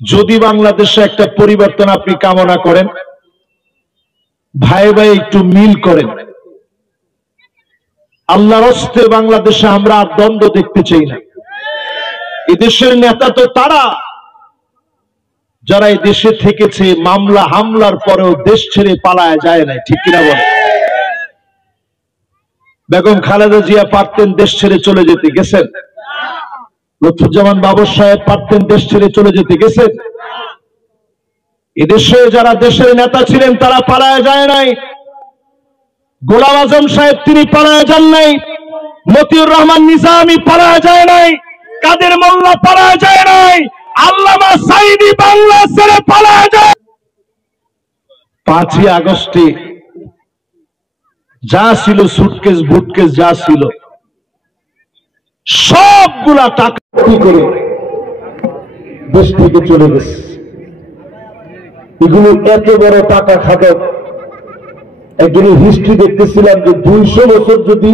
যদি বাংলাদেশে একটা পরিবর্তন আপনি কামনা করেন, ভাই ভাই একটু মিল করেন। আল্লাহর হস্তে বাংলাদেশে আমরা আর দ্বন্দ্ব দেখতে চাই না। এদেশের নেতা তো তারা যারা এই দেশে থেকেছে, মামলা হামলার পরেও দেশ ছেড়ে পালায় যায় না, ঠিক কিনা বলে? বেগম খালেদা জিয়া পারতেন দেশ ছেড়ে চলে যেতে, গেছেন? লুৎফুজ্জামান বাবর সাহেব পারতেন দেশ ছেড়ে চলে যেতে, গেছেন? এদেশে যারা দেশের নেতা ছিলেন তারা পালায় যায় নাই। গোলাম আজম সাহেব তিনি পালায় যান নাই, মতিউর রহমান নিজামী পালায় যায় নাই, কাদের মোল্লা পালায় যায় নাই, আল্লামা সাঈদী বাংলা ছেড়ে পালায় যায়। 5ই আগস্টে যা ছিল সুটকেস বুটকেস যা ছিল সবগুলা টাকা করে দেশ থেকে চলে গেছে। এগুলো এত বড় টাকা খাদক। একদিন হিস্ট্রি দেখতেছিলাম যে 200 বছর যদি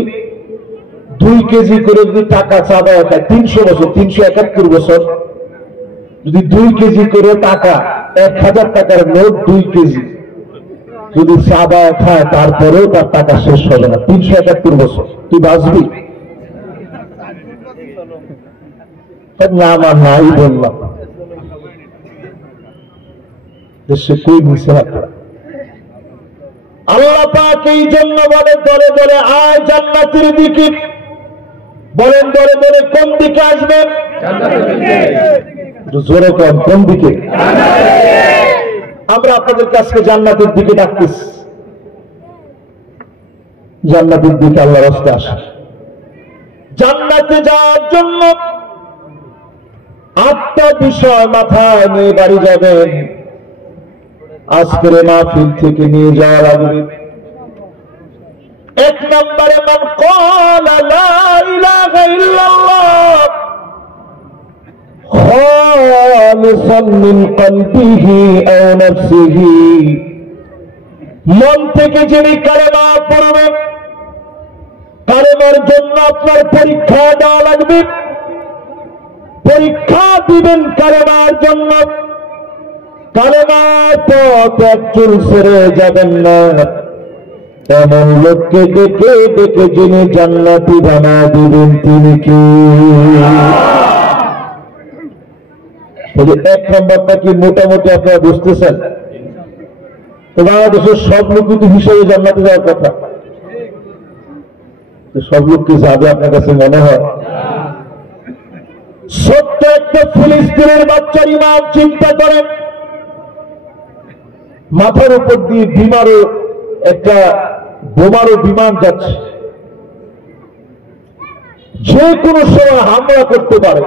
2 কেজি করে যদি টাকা চাঁদা হয়, 300 বছর 371 বছর যদি 2 কেজি করে টাকা, 1000 টাকার নোট 2 কেজি যদি চাঁদা খায়, তারপরেও তার টাকা শেষ হবে না। 371 বছর তুই বাঁচবি না? আমার নাই বললাম দেশে কই মিশে আপনারা। আল্লাহ পাক এই জন্য বলে দলে দলে আয় জান্নাতের দিকে। বলেন দলে দলে কোন দিকে আসবেন? জোরে কোন দিকে? আমরা আপনাদের কাছে জান্নাতের দিকে ডাকতেছি। জান্নাতের দিকে আল্লাহর রাস্তা আসে। জান্নাতে যাওয়ার জন্য 8টা বিষয় মাথায় নিয়ে বাড়ি যাবেন। আজকের মাহফিল থেকে নিয়ে যাওয়া লাগবে। 1 নম্বরে মান ক্বালা লা ইলাহা ইল্লাল্লাহ খালিসান মিন কলবিহি আও নাফসিহি, মন থেকে যিনি কালেমা পড়বেন, কালেমার জন্য আপনার পরীক্ষা দেওয়া লাগবে। পরীক্ষা দিবেন কালেমার জন্য। কালেমার পথ এক চুল ছেড়ে যাবেন না। এমন লোককে দেখে দেখে যিনি জান্নাতি বানা দিবেন তিনি কি? 1 নম্বরটা কি মোটামুটি আপনারা বুঝতেছেন? বাংলাদেশের সব লোক কিন্তু হিসেবে জান্নাতে যাওয়ার কথা। সব লোক কি যাবে আপনার কাছে মনে হয়? ছোট্ট একটা ফিলিস্তিনের বাচ্চার ইমাম চিন্তা করেন, মাথার উপর দিয়ে বিমারও একটা বোমারও বিমান যাচ্ছে, যে কোনো সময় হামলা করতে পারে।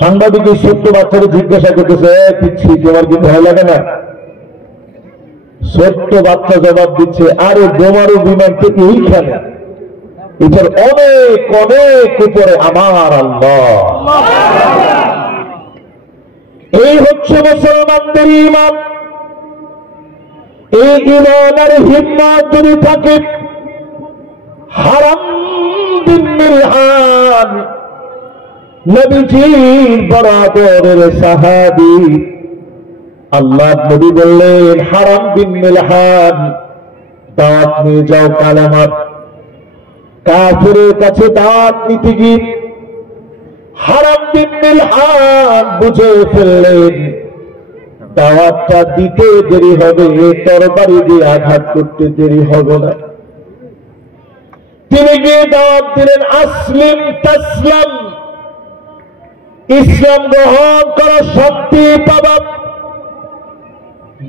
সাংবাদিক এই ছোট্ট বাচ্চাকে জিজ্ঞাসা করতেছে, পিচ্ছি তোমার কি ভয় লাগে না? ছোট্ট বাচ্চা জবাব দিচ্ছে, আরে বোমারও বিমান থেকে এইখানে, এটার অনেক অনেক উপরে আমার আল্লাহ। এই হচ্ছে মুসলমানদের ঈমান। এই ঈমান আর হিম্মত যদি থাকে, হারাম বিন মিলহান নবীজির বরাবরের সাহাবী, আল্লাহ নবী বললেন, হারাম বিন মিলহান দাওয়াত নিয়ে যাও কালেমার। কাফিরের কাছে দাওয়াত নিতে গিয়ে হারাম বিন মিলহান বুঝে ফেললেন দাওয়াতটা দিতে দেরি হবে, তরবারি দিয়ে আঘাত করতে দেরি হবে না। তিনি গিয়ে দাওয়াত দিলেন, আসলিম তাসলাম, ইসলাম গ্রহণ করো শান্তি পাবা।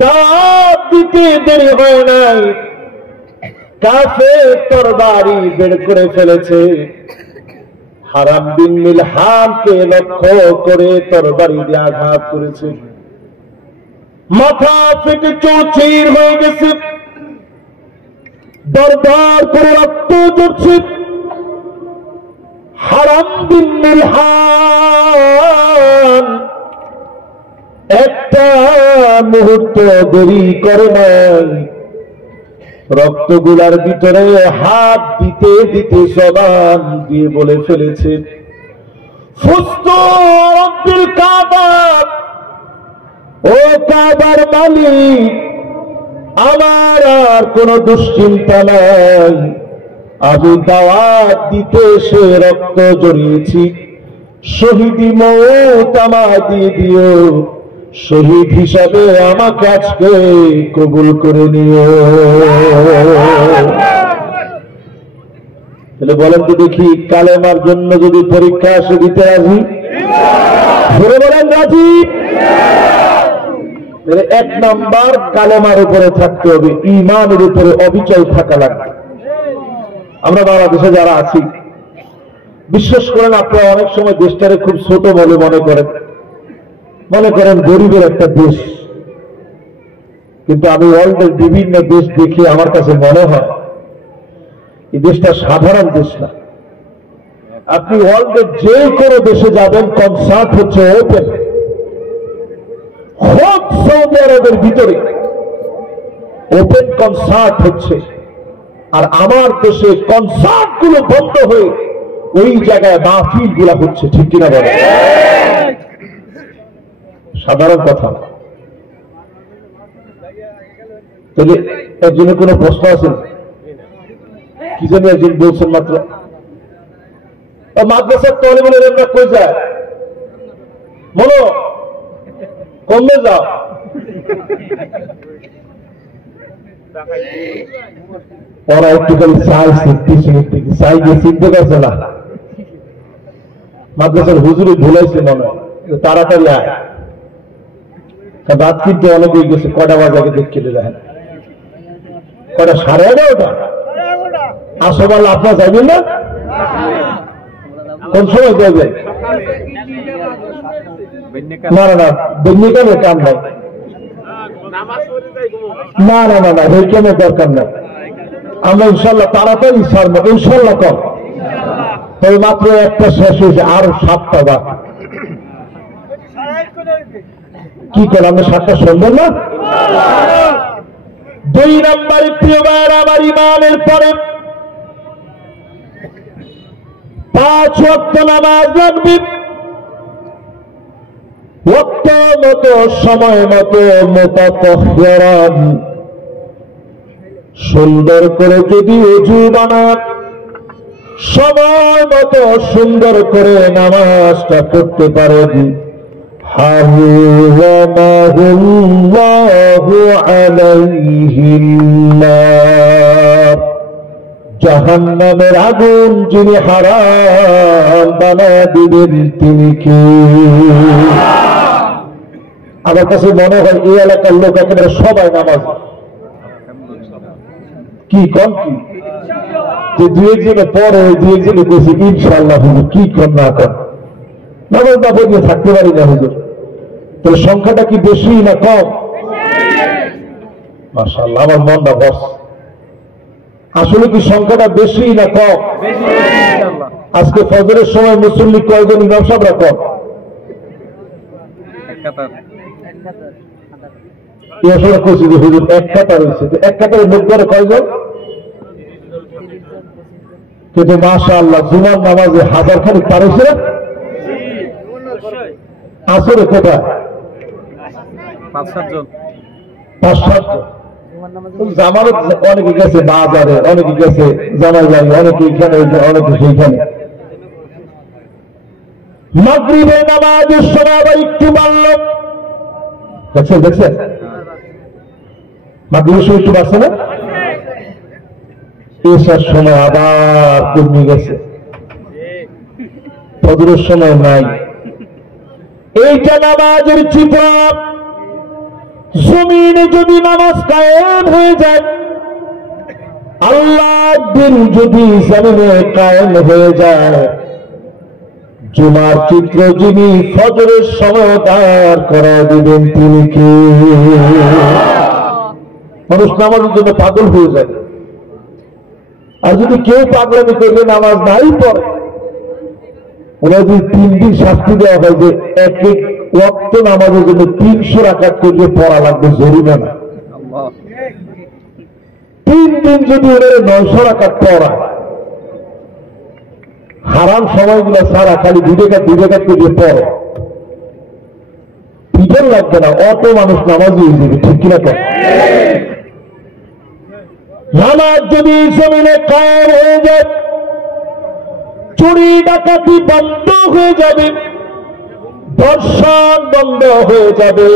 দাওয়াত দিতে দেরি হয় নাই, কাফের তরবারি বের করে ফেলেছে। হারাম বিন মিলহানকে লক্ষ্য করে তরবারি দিয়ে আঘাত করেছে। মাথা ফেটে চৌচির হয়ে গেছে, দরদর করে রক্ত ঝরছে। হারাম বিন মিলহান একটা মুহূর্ত দেরি করে নাই, রক্তগুলার ভিতরে হাত দিতে দিতে জবান দিয়ে বলে ফেলেছে, ফুস্তু রব্বিল কাবা, ও কাবার মালিক, আমার আর কোন দুশ্চিন্তা নাই। আমি দাওয়াত দিতে সে রক্ত জড়িয়েছি, শহীদি মওত আমায় দিয়ে দিও, শহীদ হিসাবে আমাকে আজকে কবুল করে নিও। তাহলে বলেন তো দেখি, কালেমার জন্য যদি পরীক্ষা আসে দিতে রাজি? ধরে বলেন রাজি? এক নাম্বার কালেমার উপরে থাকতে হবে, ঈমানের উপরে অবিচল থাকা লাগবে। আমরা বাংলাদেশে যারা আছি, বিশ্বাস করেন আপনারা অনেক সময় দেশটারে খুব ছোট বলে মনে করেন গরিবের একটা দেশ, কিন্তু আমি ওয়ার্ল্ডের বিভিন্ন দেশ দেখে আমার কাছে মনে হয় এই দেশটা সাধারণ দেশ না। আপনি ওয়ার্ল্ডের যে কোনো দেশে যাবেন, কনসার্ট হচ্ছে ওপেন, হোক সৌদি আরবের ভিতরে ওপেন কনসার্ট হচ্ছে, আর আমার দেশে কনসার্ট গুলো বন্ধ হয়ে ওই জায়গায় মাহফিল গুলা হচ্ছে। ঠিক কিনা বলে? সাধারণ কথা। তাহলে এর জন্য কোনো প্রশ্ন আছে? কি জানি একজন বলছেন মাত্র, মাদ্রাসার তলে বলে আমরা কই যায় বলো, কমবে যাও। ওরা একটুখানি চাইছে পিছনের দিকে, চাই গিয়ে চিনতে পারছে না। মাদ্রাসার হুজুরে ভুলাইছে মনে হয়, তাড়াতাড়ি আয়, রাত কিন্তু অনেক হয়ে গেছে। কটা বাজাকে দেখে দেখেন, কটা 11:30। আসবাল আপনার যাইবেন না? কোন সময় যাবেন? না না না, বেন্নিকানের কাম নাই। না না না না, এই কেন দরকার নাই। আমরা ইনশাল্লাহ তাড়াতাড়ি ছাড়বো, ইনশাল্লাহ কম। তবে মাত্র একটা শেষ হয়েছে, আর 7টা বাকি। কি করে আমরা 7টা শুনবেন না? 2 নম্বরে প্রিয় ভাইরা আমার, ইমানের পরে 5 ওয়াক্ত নামাজ লাগবে, ওয়াক্ত মতো, সময় মতো, মুতাতাহহিরান, সুন্দর করে যদি ওযু বানান, সময় মতো সুন্দর করে নামাজটা পড়তে পারেন, হারামাহুল্লাহু আলাইহিন নার, জাহান্নামের আগুন যিনি হারাম বানায় দিবেন তিনি কে? আমার কাছে মনে হয় এই এলাকার লোক একেবারে সবাই নামাজ। কি কন কি যে 2-1 পরে 2-1 কইছে ইনশাআল্লাহ, হুজুর কি কর না কর, নামাজ না পড়লে থাকতে পারি না হুজুর। তোর সংখ্যাটা কি বেশি না কম? মাশাআল্লাহ, আমার মনটা বস। আসলে কি সংখ্যাটা বেশি না কম? আজকে ফজরের সময় মুসল্লি কয়জন? ইমাম সাহেবরা কম। কইছি যে হুজুর 1 কাতার হয়েছে, 1 কাতারের লোক করে কয়জন? কিন্তু মাশাআল্লাহ জুমার নামাজে 1000 খানিক পার হয়েছে না? আসরে কোথায়? 5-7 জন। জামানত অনেকে গেছে বাজারে, অনেকে গেছে জানা যায়, অনেকে এখানে, অনেকে সেইখানে। মাগরিবের নামাজের সময় আবার একটু বাড়ল, দেখছেন মাগরিবের সময় একটু বাড়ছে না? এসার সময় আবার কমে গেছে, ফজরের সময় নাই। এইটা নামাজের চিত্র। জমিনে যদি নামাজ কায়েম হয়ে যায়, আল্লাহর দিন যদি জমিনে কায়েম হয়ে যায়, জুমার চিত্র যিনি ফজরের সময় দাঁড় করা দিবেন তিনি কে? মানুষ নামাজের জন্য পাগল হয়ে যায়। আর যদি কেউ পাগলামি করলে নামাজ নাই পড়ে, ওরা যদি 3 দিন শাস্তি দেওয়া হয় যে 1 ওয়াক্ত নামাজের জন্য 300 রাকাত করে পড়া লাগবে, জরিমানা। 3 দিন যদি ওদের 900 রাকাত পড়া, হারাম সময়গুলো সারা খালি 2 রাকাত করে পড়ো, বিজন লাগবে না, অত মানুষ নামাজ হয়ে যাবে, ঠিক কিনা কর? নামাজ যদি জমিনে কায়েম হয়ে যায়, চুরি ডাকাতি বন্ধ হয়ে যাবে, ধর্ষণ বন্ধ হয়ে যাবে,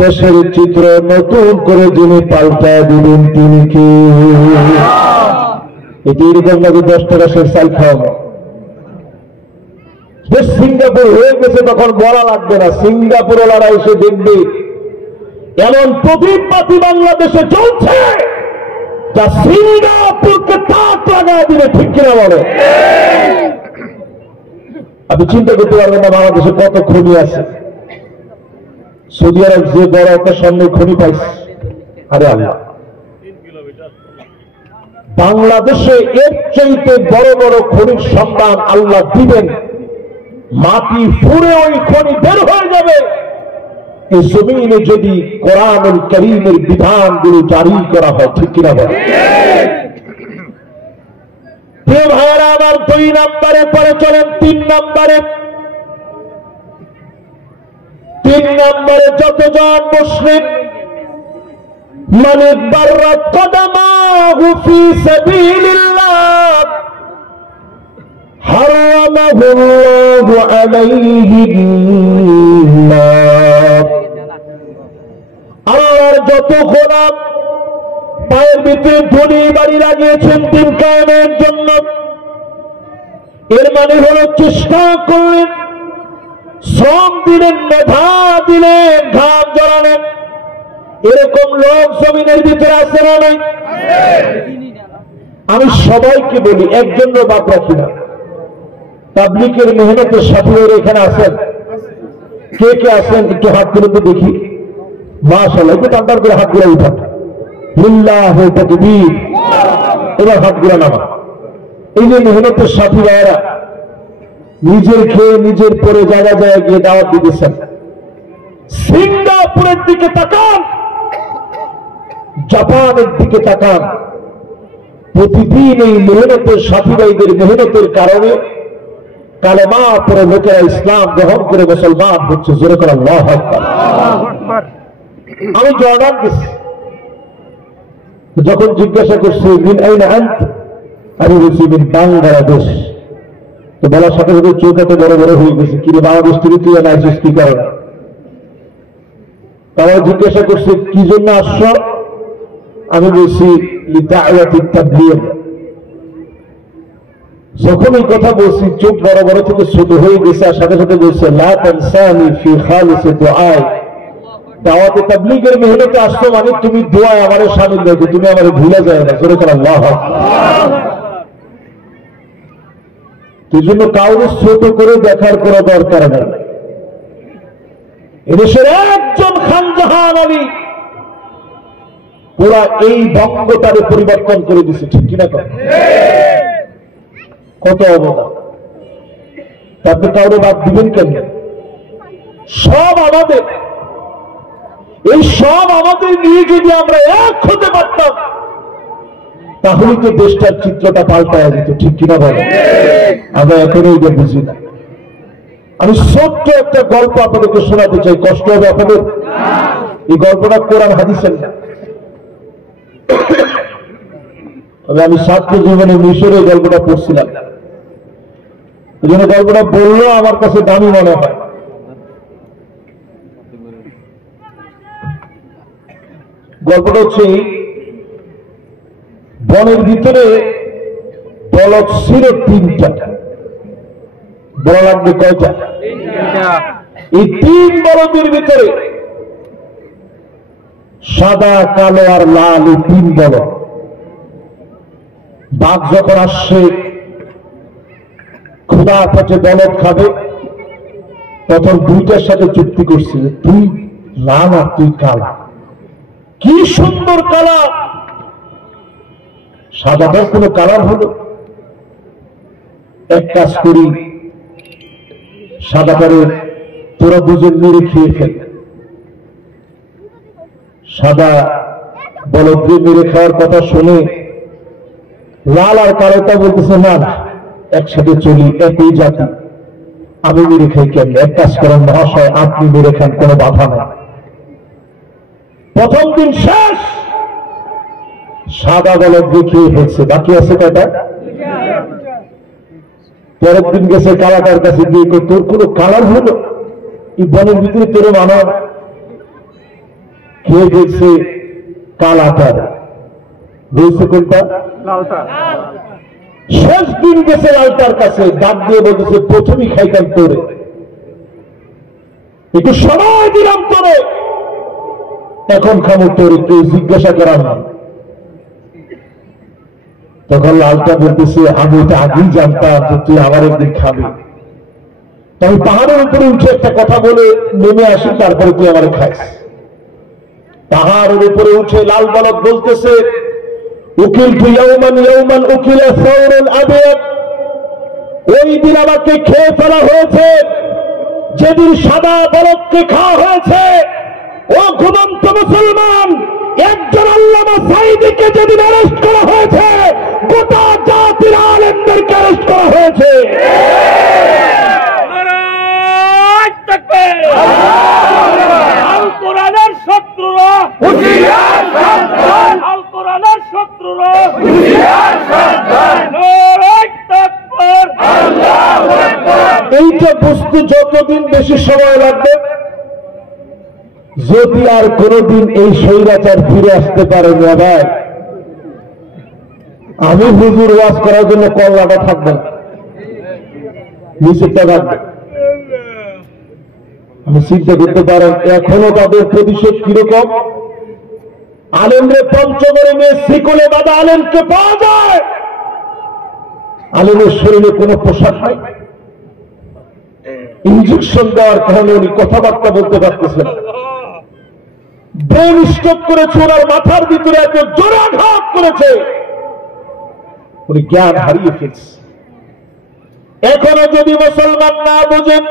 দেশের চিত্র নতুন করে যিনি পাল্টায় দিবেন তিনি কি? এটি এরকম নাকি 10 টাকা শের চাল খাওয়ানো। যে সিঙ্গাপুর হয়ে গেছে তখন বলা লাগবে না, সিঙ্গাপুরেরা এসে দেখবে এমন প্রদীপবাতি বাংলাদেশে চলছে যা সিঙ্গাপুরকে তাক লাগায় দিবে, ঠিক কিনা বলে? আপনি চিন্তা করতে পারবেন না বাংলাদেশে কত খনি আছে। সৌদি আরব যে বড় একটা সামনে খনি পাইছে, আরে আল্লাহ, বাংলাদেশে এর চাইতে বড় বড় খনির সন্ধান আল্লাহ দিবেন, মাটি ফুঁড়ে ওই খনি বের হয়ে যাবে। এই জমিনে যদি কোরআনুল কারীমের বিধানগুলো জারি করা হয়, ঠিক কিনা বলে? প্রিয় ভাইয়েরা আমার, 2 নম্বরে পরে চলেন 3 নম্বরে। 3 নম্বরে যতজন মুসলিম মান বাররাত কদমাহু ফি সাবিলিল্লাহ হারামাহুল্লাহু আলাইহিন নার। আল্লাহর যত গোলাম পায়ের ভিতরে ধনী বাড়ি লাগিয়েছেন দিন কায়েমের জন্য, এর মানে হলো চেষ্টা করলেন, শ্রম দিলেন, মেধা দিলেন, ঘাম জড়ালেন, এরকম লোক জমিনের ভিতরে আছে না নাই? আমি সবাইকে বলি, একজনও বাদ রাখি না। তাবলীগের মেহনতের সাথীরা এখানে আছেন? কে কে আছেন একটু হাত তুলে তো দেখি। মাশাআল্লাহ, একটু টানটান করে হাত গুলা উঠান। লিল্লাহি তাকবীর। এবার হাত গুলা নামা। এই যে মেহনতের সাথী ভাইয়েরা নিজের খেয়ে নিজের পরে জায়গা জায়গায় গিয়ে দাওয়াত দিতেছেন। সিঙ্গাপুরের দিকে তাকান, জাপানের দিকে তাকান, প্রতিদিন এই মেহনতের সাথী ভাইদের মেহনতের কারণে কালেমা পড়ে লোকেরা ইসলাম গ্রহণ করে মুসলমান হচ্ছে। জোরে করে আল্লাহু আকবার। আমি জর্ডান গেছি, যখন জিজ্ঞাসা করছি মিন আইনা আনতা, আমি বলছি মিন বাংলাদেশ। তো বলার সাথে সাথে চোখ এত বড় বড় হয়ে গেছে, কিরে বাংলাদেশ থেকে তুই আনাইছিস কি কারণে? তারা জিজ্ঞাসা করছে কি জন্য আসছ? আমি বলছি লিদাওয়াতিত তাবলীগ। যখন এই কথা বলছি চোখ বড় বড় থেকে ছোট হয়ে গেছে, আর সাথে সাথে বলছে লা তানসানি ফি খালিসি দুআই। দাওয়াতে তাবলীগের মেহনতে আসছো মানে তুমি দোয়ায় আমারে শামিল রাখবে, তুমি আমারে ভুলে যায় না। জোরে করে আল্লাহু আকবার। এই জন্য কাউকে ছোট করে দেখার কোনো দরকার নেই। এদেশের একজন খান জাহান আলী পুরা এই বঙ্গটারে পরিবর্তন করে দিছে, ঠিক কিনা? কত অবদান! তারপরে কাউরে বাদ দিবেন কেন? সব আমাদের, এই সব আমাদের নিয়ে যদি আমরা এক হতে পারতাম তাহলে তো দেশটার চিত্রটা পাল্টায় যেত, ঠিক কিনা বলে? আমরা এখনই এটা বুঝি না। আমি ছোট্ট একটা গল্প আপনাদেরকে শোনাতে চাই, কষ্ট হবে আপনাদের। এই গল্পটা কোরআন হাদিসের না, তবে আমি ছাত্র জীবনে মিশরে গল্পটা পড়ছিলাম, এই জন্য গল্পটা বললেও আমার কাছে দামি মনে হয়। গল্পটা হচ্ছে বনের ভিতরে বলদ ছিল 3টা। বলা লাগবে কয়টা? এই 3 বলদের ভিতরে সাদা, কালো আর লাল, এই 3 বলদ। বাঘ যখন আসছে ক্ষুধা পেটে বলদ খাবে, তখন 2টার সাথে চুক্তি করছে, তুই লাল আর তুই কালা। কি সুন্দর কালার! সাদাটার কোনো কালার হলো? এক কাজ করি, সাদাটারে তোরা দুজন মেরে খেয়ে ফেল। সাদা বলদকে মেরে খাওয়ার কথা শুনে লাল আর কালোটা বলতেছে না না, একসাথে চলি, একই জাতি, আমি মেরে খাই কেন? এক কাজ করেন মহাশয়, আপনি মেরে খান, কোনো বাধা নেই। প্রথম দিন শেষ, সাদা বলদ দেখিয়ে ফেলছে, বাকি আছে কয়টা? পরের দিন গেছে কালাটার কাছে গিয়ে, তোর কোনো কালার হলো? এই বনের ভিতরে তোর মানব খেয়ে দেখছে কালাটার, বলছে কোনটা? শেষ দিন গেছে লালটার কাছে, ডাক দিয়ে বলতেছে প্রথমেই খাইতাম তোরে, একটু সময় দিলাম তোরে, এখন খাবো তোরে, কেউ জিজ্ঞাসা করার না। তখন লালটা বলতেছে আমি এটা আগেই জানতাম যে তুই আমার একদিন খাবি, তাই পাহাড়ের উপরে উঠে একটা কথা বলে নেমে আসি, তারপরে তুই আমার খাইস। পাহাড়ের উপরে উঠে লাল বলদ বলতেছে উকিল তুই ইয়ৌমান ইয়ৌমান উকিল সৌরুল আবেদ, ওই দিন আমাকে খেয়ে ফেলা হয়েছে যেদিন সাদা বলদকে খাওয়া হয়েছে। ও ঘুমন্ত মুসলমান, একজন আল্লামা সাঈদীকে যেদিন অ্যারেস্ট করা হয়েছে, গোটা জাতির আলেমদেরকে অ্যারেস্ট করা হয়েছে। আল কোরআনের শত্রুরা হুঁশিয়ার সাবধান, আল কোরআনের শত্রুরা হুঁশিয়ার সাবধান, নারায়ে তাকবীর, আল্লাহু আকবার। এইটা বুঝতে যতদিন বেশি সময় লাগবে, যদি আর কোনদিন এই স্বৈরাচার ফিরে আসতে পারে না ভাই, আমি হুজুর ওয়াজ করার জন্য কল্লাটা থাকবে না, নিচেরটা থাকবে। আমি চিন্তা করতে পারেন এখনো তাদের প্রতিশোধ কিরকম? আলেমরে পঞ্চগড়ে নিয়ে শিকলে বাঁধা আলেমকে পাওয়া যায়, আলেমের শরীরে কোনো পোশাক নাই, ইঞ্জেকশন দেওয়ার কারণে উনি কথাবার্তা বলতে পারতেছেন, ব্রেন স্ট্রোক করেছে, ওনার মাথার ভিতরে একজন জোরে আঘাত করেছে, উনি জ্ঞান হারিয়ে ফেলছে। এখনো যদি মুসলমান না বুঝেন,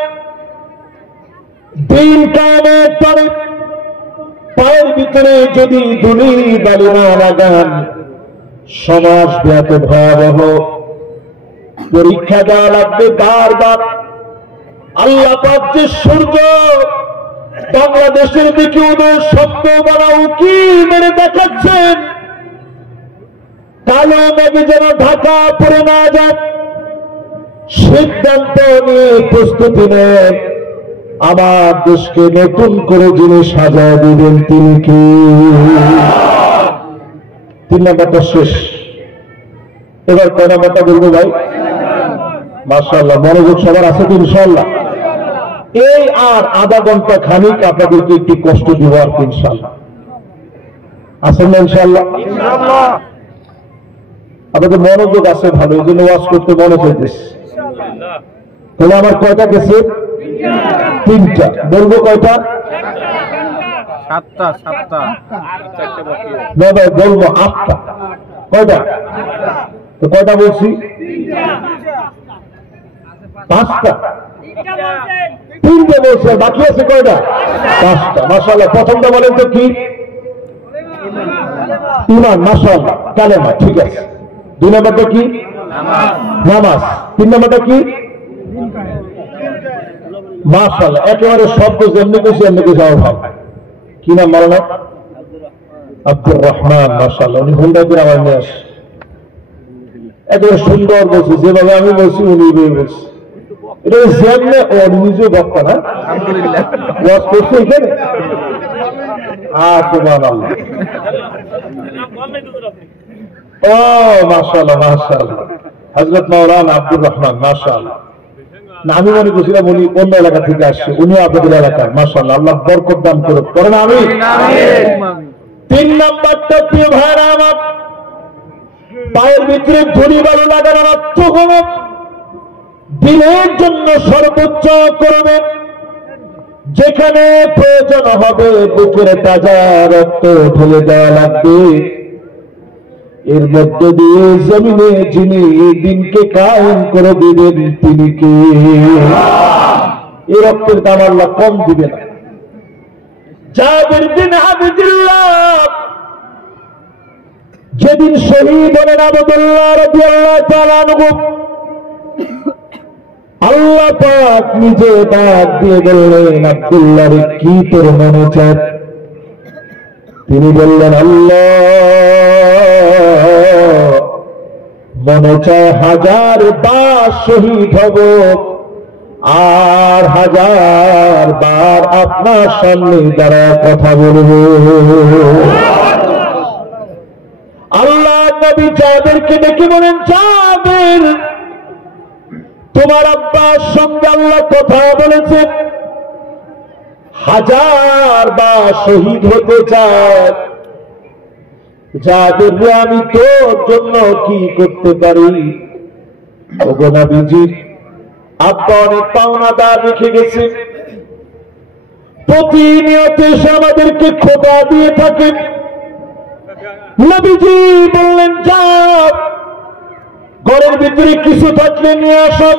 দিন কায়েমের পরে পায়ের ভিতরে যদি ধুলি বালি না লাগান, সমাজ ব্যাপী ভয়াবহ পরীক্ষা দেওয়া লাগবে বারবার। আল্লাহ পাক যে সূর্য বাংলাদেশের দিকে ওদের শব্দ বানা উকি মেরে দেখাচ্ছেন, কালো মেঘে যেন ঢাকা পড়ে না যায়, সিদ্ধান্ত নিয়ে প্রস্তুতি নেন, আমার দেশকে নতুন করে যিনি সাজায় দিবেন তিনি কি? 3 নাম্বারটা শেষ, এবার কয় নাম্বারটা বলবো ভাই? মাশাআল্লাহ, মনোযোগ সবার আছে তো ইনশাআল্লাহ? এই আর আধা ঘন্টা খানিক আপনাদেরকে একটু কষ্ট দিব আর কি, ইনশাআল্লাহ আছেন না? ইনশাআল্লাহ আপনাদের মনোযোগ আছে ভালো, এই জন্য ওয়াজ করতে মনে চাইতেছে। তাহলে আমার কয়টা গেছে? 3টা। বলবো কয়টা? 7টা। না ভাই, বলবো 8টা। কয়টা? তো কয়টা বলছি? 5টা। 3টে বলছে, বাকি আছে কয়টা? 5টা। মাশাআল্লাহ, প্রথমটা বলেন তো কি? ঈমান। মাশাআল্লাহ, কালেমা, ঠিক আছে। 2 নাম্বারটা কি? নামাজ। 3 নাম্বারটা কি? মাশাআল্লাহ, একেবারে শব্দ যেমনি কইছে এমনি কইছে আমার ভাই। কি নাম বলো না? আব্দুর রহমান। মাশাআল্লাহ, উনি হুন্ডা করে আমার নিয়ে আসে, একেবারে সুন্দর বলছে, যেভাবে আমি বলছি উনি বলছে। এটা যেমনে ও নিজে বক্তা না, আলহামদুলিল্লাহ ওয়াজ করছে এখানে। সুবহানাল্লাহ। ও মাশাআল্লাহ, মাশাআল্লাহ, হযরত মাওলানা আব্দুর রহমান। মাশাআল্লাহ, না আমি মনে করছিলাম উনি অন্য এলাকা থেকে আসছে, উনি আপনাদের এলাকার। মাশাআল্লাহ, আল্লাহ বরকত দান করুক, করেন আমিন। 3 নাম্বারটা প্রিয় ভাইরা আমার, পায়ের ভিতরে ধুলি বালু লাগানোর অর্থ হল দিনের জন্য সর্বোচ্চ করবেন, যেখানে প্রয়োজন হবে বুকের তাজা রক্ত ঢেলে দেওয়া লাগবে। এর মধ্য দিয়ে জমিনে যিনি এই দিনকে কায়েম করে দিবেন তিনি কে? এই রক্তের দাম আল্লাহ কম দিবে না। জাবির বিন আবদুল্লাহ যেদিন শহীদ হলেন, আবদুল্লাহ রাদিয়াল্লাহু তাআলা আনহু আল্লাহ পাক নিজে ডাক দিয়ে বললেন, আব্দুল্লাহ রে, কি তোর মনে চায়? তিনি বললেন, আল্লাহ, মনে চায় 1000 বার শহীদ হব আর 1000 বার আপনার সামনে দাঁড়ায় কথা বলব। আল্লাহ নবী যাদেরকে ডেকে বলেন, যাদের তোমার আব্বার সঙ্গে আল্লাহ কথা বলেছেন, 1000 বার শহীদ হতে চায়, যাদের আমি তোর জন্য কি করতে পারি? ওগো নবীজি, আব্বা অনেক পাওনাদার রেখে গেছে, প্রতিনিয়ত এসে আমাদেরকে খোটা দিয়ে থাকেন। নবীজি বললেন, যাও, ঘরের ভিতরে কিছু থাকলে নিয়ে আসেন।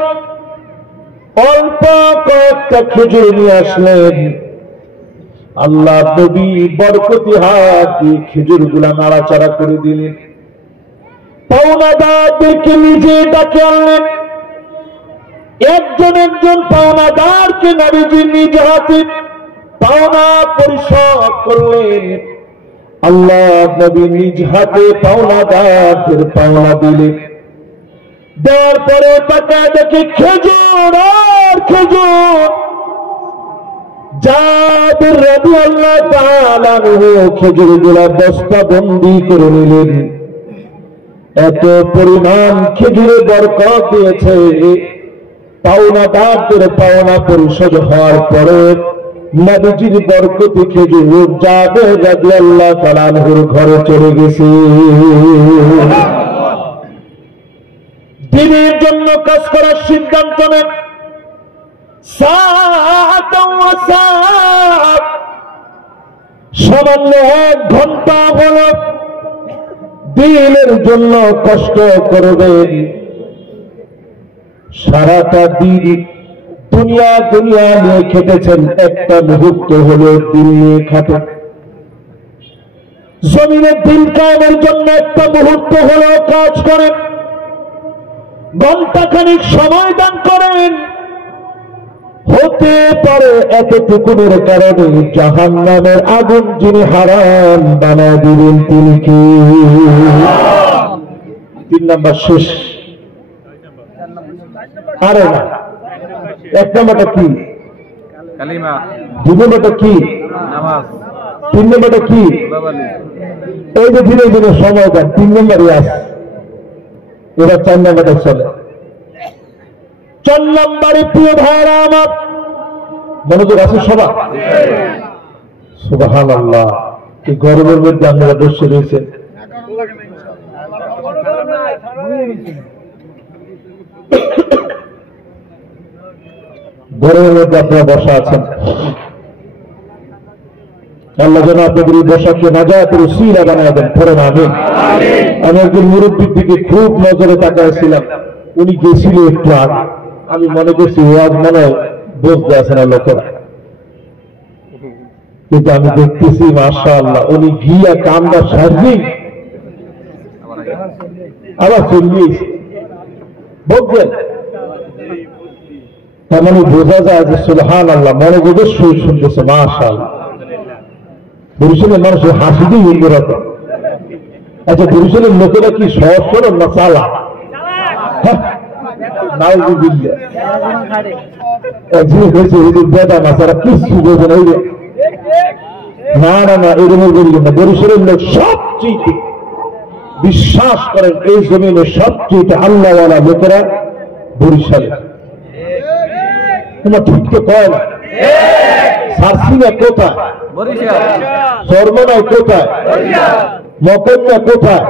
অল্প কয়েকটা খেজুর নিয়ে আসলেন। আল্লাহ নবী বরকতি হাত দিয়ে খেজুর গুলা নাড়াচাড়া করে দিলেন। পাওনাদারদেরকে নিজে ডাকে আনলেন। একজন একজন পাওনাদারকে নবীজি নিজ হাতে পাওনা পরিশোধ করলেন। আল্লাহ নবী নিজ হাতে পাওনাদারদের পাওনা দিলেন। দেওয়ার পরে তাকায় দেখে খেজুর আর খেজুর। যাদের রাদিয়াল্লাহু তাআলা আনহু খেজুর গুলা বস্তা বন্দি করে নিলেন। এত পরিমাণ খেজুরে বরকত দিয়েছে, পাওনাদারদের পাওনা পরিশোধ হওয়ার পরে নবীজির বরকতি খেজুর যাদের রাদিয়াল্লাহু তাআলা আনহুর ঘরে চলে গেছে। দিনের জন্য কাজ করার সিদ্ধান্ত নেন। সামান্য 1 ঘন্টা হল দিনের জন্য কষ্ট করবেন। সারাটা দিন দুনিয়া দুনিয়া নিয়ে খেটেছেন, একটা মুহূর্ত হলো দিন নিয়ে খাটেন। জমিনের দিন কায়েমের জন্য একটা মুহূর্ত হলো কাজ করেন। ঘন্টাখানিক সময় দান করেন। হতে পারে এতটুকুনের কারণে জাহান্নামের আগুন যিনি হারাম বানায় দিবেন তিনি কি? 3 নাম্বার শেষ। আরে না, 1 নাম্বারটা কি? কালিমা। 2 নাম্বারটা কি? নামাজ। 3 নাম্বারটা কি? এই যে ধীরে ধীরে সময় দেন, 3 নাম্বারই আছে। এবার 4 নাম্বারটা চলে। 4 নাম্বারে প্রিয় ভাইরা আমার, মনোযোগ আছে সবার? সুবহানাল্লাহ। এই গরমের মধ্যে আপনারা বসে রয়েছেন। গরমের মধ্যে আপনারা বসা আছেন। আল্লাহ যেন আপনাদের এই বসাকে নাজাতের উসিলা বানায় দেন। পড়েন আমিন। আমি একজন মুরব্বীর দিকে খুব নজরে তাকাইছিলাম। উনি গেছিল একটু আগে। আমি মনে করছি ওয়াজ মনে বসতে আছে না লোকেরা, কিন্তু আমি দেখতেছি মাশাআল্লাহ উনি গিয়া কামটা সারবি আবার চলিয়েছে। বুঝলেন? তার মানে বোঝা যায় যে সুবহানাল্লাহ মনোযোগের সুর শুনতেছে। মাশাআল্লাহ। বরিশালের মানুষের হাসি দিয়ে ইন্দ্রত। আচ্ছা, বরিশালের লোকেরা কি সহজ সরল না চালা? নাউজুবিল্লাহ। একজন হয়েছে হুজুর বেদা মাসারা কিছু বোঝে না। না না না, এরকম বললেন না। বরিশালের লোক সবচেয়ে বিশ্বাস করেন এই জমিনে সবচেয়ে আল্লাহওয়ালা লোকেরা বরিশালে। তোমার ঠিক তো কয় না। সারসিনা কোথায়? চরমনায় কোথায়? মকন্যা কোথায়?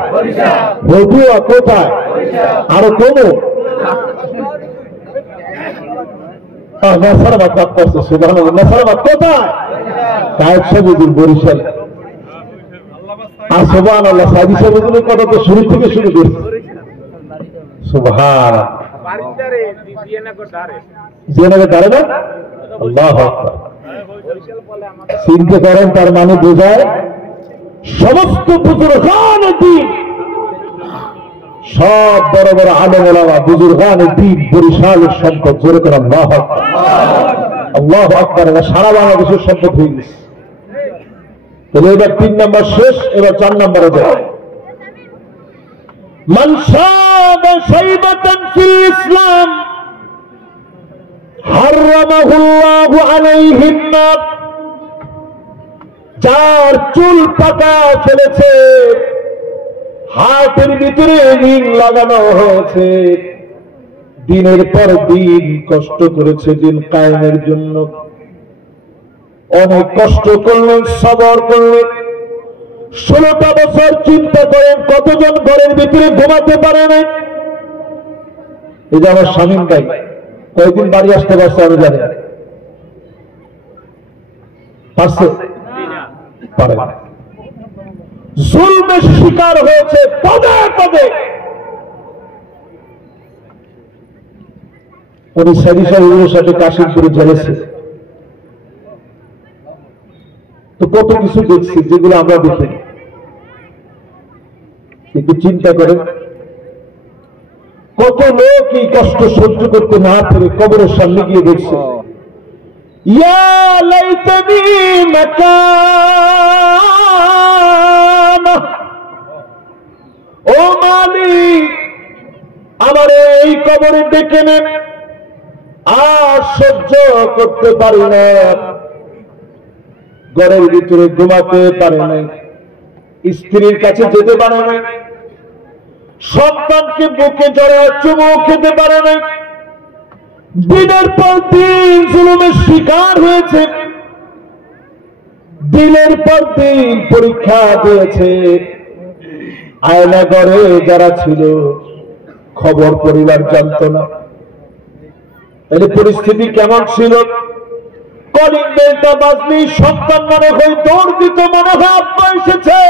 হদুয়া কোথায়? আরো কমো নাসারাবাদ বাদ করছে। সুবহানাল্লাহ। নাসারাবাদ কোথায়? কায়েদ সাহেবের বরিশাল। আর সুবহানাল্লাহ সাইদি সাহেবের কথা তো শুরু থেকে শুরু করছে। সুবহানাল্লাহ। জেনাকে দাঁড়ে না? আল্লাহু আকবার। চিন্তা করেন, তার মানে বোঝায় সমস্ত বুজুর্গান দ্বীন, সব বড় বড় আলেম ওলামা বুজুর্গান দ্বীন বরিশালের সম্পদ, জোরে করে আল্লাহু আকবার, আল্লাহু আকবার। এরা সারা বাংলাদেশের সম্পদ হয়ে গেছে। তাহলে এবার 3 নম্বর শেষ, এবার 4 নম্বরে যায়। মান শাবা শাইবাতান ফিল ইসলাম হারামাহুল্লাহু আলাইহিন নার। যার চুল পাকা ফেলেছে, হাতের ভিতরে রিং লাগানো হয়েছে, দিনের পর দিন কষ্ট করেছে দিন কায়েমের জন্য, অনেক কষ্ট করলেন, সবর করলেন, 16টা বছর চিন্তা করেন কতজন ঘরের ভিতরে ঘুমাতে পারে না। এই যে আমার স্বামীন ভাই কয়েকদিন বাড়ি আসতে পারছে আমি জানি, পারছে? পারে না। জুলমের শিকার হয়েছে পদে পদে। উনি সারিসার সাথে কাশিমপুরে জেলেছে, তো কত কিছু দেখছি যেগুলো আমরা দেখি। একটু চিন্তা করেন, কত লোক এই কষ্ট সহ্য করতে না পেরে কবরের সামনে গিয়ে দেখছে, ইয়া লাইতানি মাকানা, ও মালিক আমার এই কবরে ডেকে নেন, আর সহ্য করতে পারি না, ঘরের ভিতরে ঘুমাতে পারে না, স্ত্রীর কাছে যেতে পারে না, সন্তানকে বুকে জড়ায় চুমু খেতে পারে না, দিনের পর দিন জুলুমের শিকার হয়েছে, দিনের পর দিন পরীক্ষা দিয়েছে। আয়না ঘরে যারা ছিল খবর পরিবার জানত না। এই পরিস্থিতি কেমন ছিল? কলিং বেলটা বাজলি সন্তান মনে হয় দৌড় দিতে, মনে হয় আব্বা এসেছে,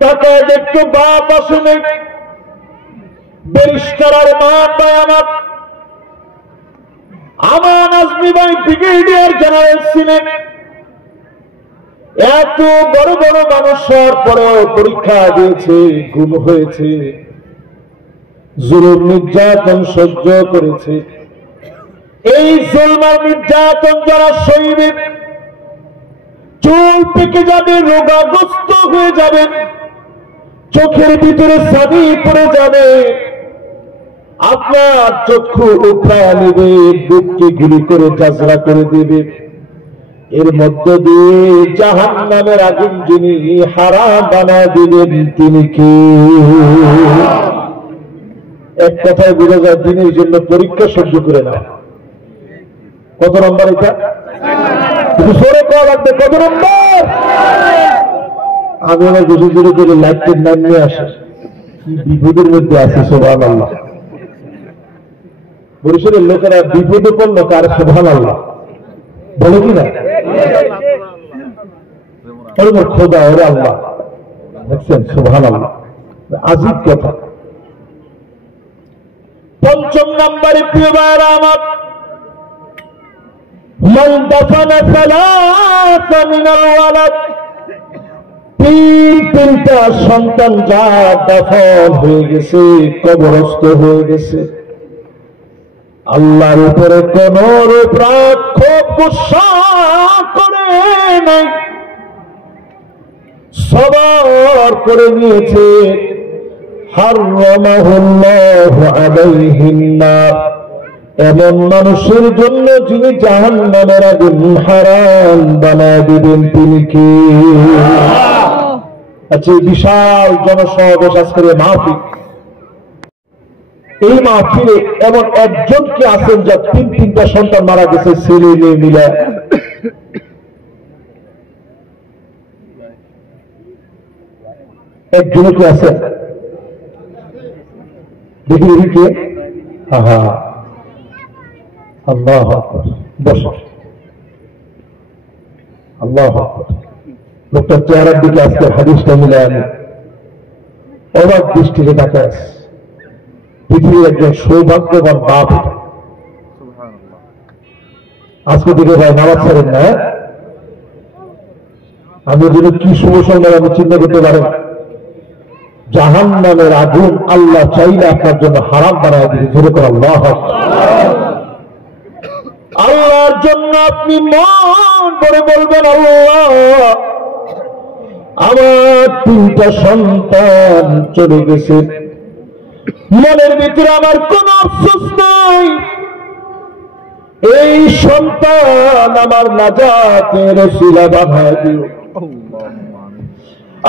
তাকায় দেখতো বাপ আসলে। ব্যারিস্টার আর মান ভাই আমার আজমি ভাই ব্রিগেডিয়ার জেনারেল ছিলেন। এত বড় বড় মানুষ হওয়ার পরেও পরীক্ষা দিয়েছে, গুম হয়েছে, জুলুম নির্যাতন সহ্য করেছে। এই জুলমার নির্যাতন যারা সইবে, চুল পেকে যাবে, রোগাগ্রস্ত হয়ে যাবে, চোখের ভিতরে ছানি পড়ে যাবে, আপনার চক্ষু উঠায় নেবে, বুককে গুলি করে জাজরা করে দেবে। এর মধ্য দিয়ে জাহান্নামের আগুন যিনি হারাম বানায় দিবেন তিনি কি? এক কথায় বোঝা যায় দিনের জন্য পরীক্ষা সহ্য করে না। কত নম্বর এটা? জোরে কল লাগবে, কত নম্বর? আমি আমার বুঝে জোরে করে লাইটের নাম নিয়ে আসি, বিপদের মধ্যে আছে। সুবহানাল্লাহ। বরিশালের লোকেরা বিপদে পড়লো কার? সুবহানাল্লাহ বলে কিনা? খোদা ওরে আল্লাহ, দেখছেন? সুবহানাল্লাহ, আজীব কথা। 5 নম্বরে প্রিয় ভাইরা আমার, মান দাফানা সালাসা মিনাল ওয়ালাদ, 3টা সন্তান যা দাফন হয়ে গেছে, কবরস্থ হয়ে গেছে, আল্লাহর উপরে কোন রূপ রাক্ষোভ গুসা করে নাই, সবর করে নিয়েছে। হারামাহুল্লাহু আলাইহিন নার, এমন মানুষের জন্য যিনি জাহান্নামের আগুন হারাম বানায় দিবেন তিনি কি? আচ্ছা, বিশাল জনসমাবেশ আজকের মাহফিল, এই মাহফিলে এমন একজন কি আছেন যার 3টা সন্তান মারা গেছে ছেলে মেয়ে মিলে? একজন কি আছে? দেখি কে? আহা, আল্লাহু আকবার। বস, আল্লাহু আকবার। লোকটার চেহারার দিকে আজকে হাদিসটা মিলে আমি অবাক দৃষ্টিতে তাকায় আছি। পৃথিবীর একজন সৌভাগ্যবান বাপ। আজকে দিকে ভাই নামাজ ছাড়েন না, আমি যদি কি শুভ সংবাদ আমি চিন্তা করতে পারেন? জাহান্নামের আগুন আল্লাহ চাইলে আপনার জন্য হারাম বানায় দিবে। জোরে করে আল্লাহু আকবার। আল্লাহর জন্য আপনি মন করে বলবেন, আল্লাহ আমার 3টা সন্তান চলে গেছে, মনের ভিতরে আমার কোন আফসোস নাই, এই সন্তান আমার নাজাতের ওসিলা বানায় দিও।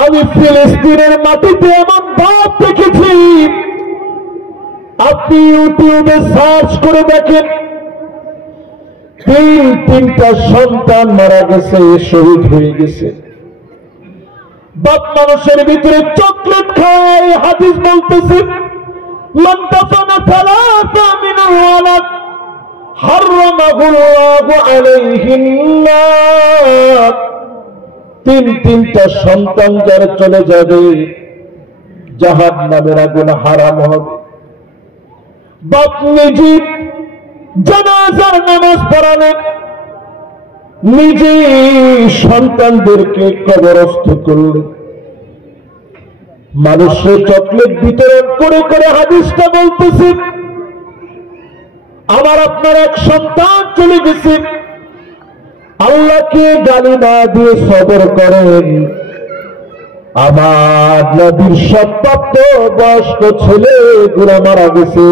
আমি ফিলিস্তিনের মাটিতে এমন বাপ দেখেছি, আপনি ইউটিউবে সার্চ করে দেখেন, 3টা সন্তান মারা গেছে, শহীদ হয়ে গেছে। বাপ মানুষের ভিতরে চকলেট খায়। হাদিস বলতেছে, মান দাফানা সালাসা মিনাল ওয়ালাদ হারামাহুল্লাহু আলাইহিন নার। 3টা সন্তান যারা চলে যাবে, জাহান্নামের আগুন হারাম হবে। বাপ নিজে জানাজার নামাজ পড়ালেন, নিজে সন্তানদেরকে কবরস্থ করলেন, মানুষের চকলেট বিতরণ করে করে। হাদিসটা বলতেছে, আমার আপনার এক সন্তান চলে গেছে, আল্লাহকে গালি না দিয়ে সবর করেন। আমার নবীর সপ্রাপ্ত বয়স্ক ছেলে গুলা মারা গেছে।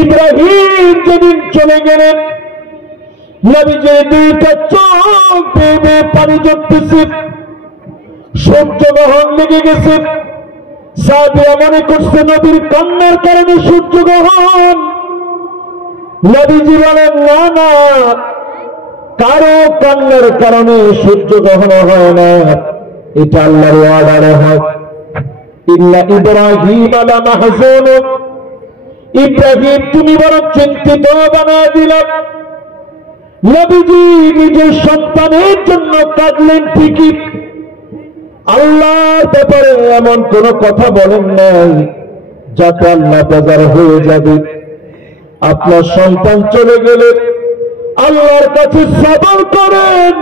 ইব্রাহিম যেদিন চলে গেলেন, নবী যে 2টা চোখ বেয়ে পানি ঝরতেছে, সূর্যগ্রহণ লেগে গেছে। সাহাবীরা মনে করছে নবীর কান্নার কারণে সূর্যগ্রহণ। নবীজি বলেন, না না, কারো কান্নার কারণে সূর্যগ্রহণ হয় না, এটা আল্লাহর ওয়াদারে হয়। ইন্না ইব্রাহিম লামাহজুন, ইব্রাহিম তুমি বড় চিন্তিত বানায় দিলাম। নবীজি নিজের সন্তানের জন্য কাঁদলেন ঠিকই, আল্লাহর ব্যাপারে এমন কোন কথা বলেন নাই যাতে আল্লাহ বেজার হয়ে যাবে। আপনার সন্তান চলে গেলে আল্লাহর কাছে সবর করেন,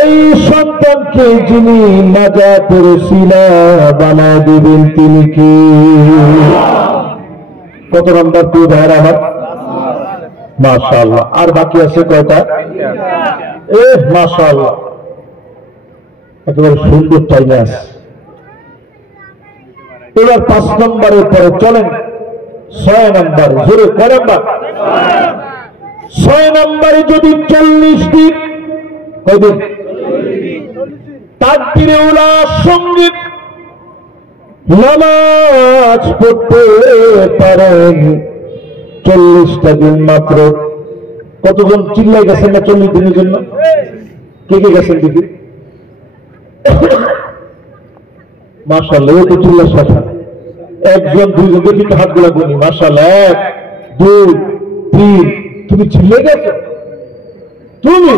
এই সন্তানকে যিনি নাজাতের ওসিলা বানায় দিবেন তিনি কি? কত নম্বর? 2 ভাইয়ের আমার, মাশাআল্লাহ। আর বাকি আছে কয়টা? মাশাআল্লাহ, একেবারে সুন্দর টাইমে আছে। এবার 5 নম্বরের পরে চলেন 6 নম্বর। জোরে কয় নম্বর? 6 নম্বরে যদি 40 দিন, কয়দিন? তাকবীরে উলা সঙ্গীত নামাজ পড়তে পারেন 40টা দিন মাত্র। কতজন চিল্লাই গেছেন না 40 দিনের জন্য? কে কে গেছেন দিদি? মাশাআল্লাহ, ও তো চিল্লা শাসা। 1 জন 2 জন দেখি তো হাত গুলা গুনি। মাশাআল্লাহ, 1 2 3। তুমি চিল্লাই গেছো? তুমি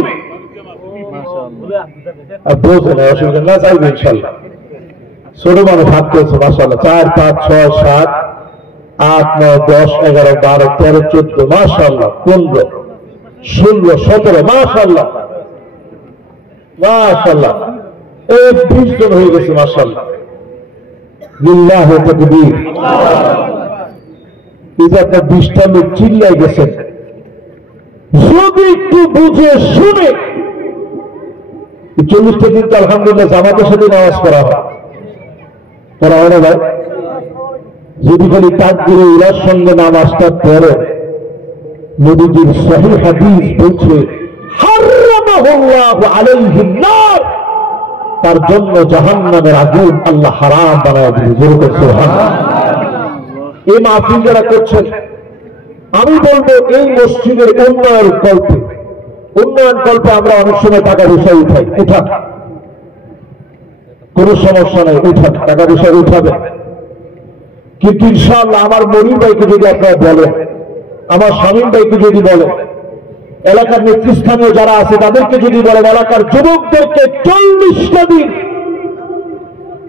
বোঝে না, অসুবিধা না, যাইবে ইনশাল্লাহ। ছোট মানুষ হাত করেছে। মাশাআল্লাহ, 4 5 6 7 8 9 10 11 12 13 14, মাশাআল্লাহ, 15 16 17, মাশাআল্লাহ মাশাআল্লাহ, 20 জন হয়ে গেছে। মাশাআল্লাহ, লিল্লাহি তাকবীর। এই যে আপনার 20টা লোক চিল্লাই গেছেন, যদি একটু বুঝে শুনে 40টা দিন তো আলহামদুলিল্লাহ জামাতের সাথে নামাজ পড়া হয় না ভাই? যদি খালি তাকবীরে উলার সঙ্গে নামাজটা পড়ে, নবীজির সহিহ হাদিস বলছে, হারামাহুল্লাহু আলাইহিন নার, তার জন্য জাহান্নামের আগুন আল্লাহ হারাম বানায় দিয়েছে। জোরে করে সুবহানাল্লাহ। এই মাহফিল যারা করছেন, আমি বলবো এই মসজিদের উন্নয়ন কল্পে আমরা অনেক সময় টাকা পয়সা উঠাই, উঠান, কোন সমস্যা নাই, উঠান, টাকা পয়সা উঠাবে। কিন্তু ইনশাআল্লাহ আমার মনির ভাইকে যদি আপনারা বলেন, আমার শামীম ভাইকে যদি বলেন, এলাকার নেতৃস্থানীয় যারা আছে তাদেরকে যদি বলেন, এলাকার যুবকদেরকে 40টা দিন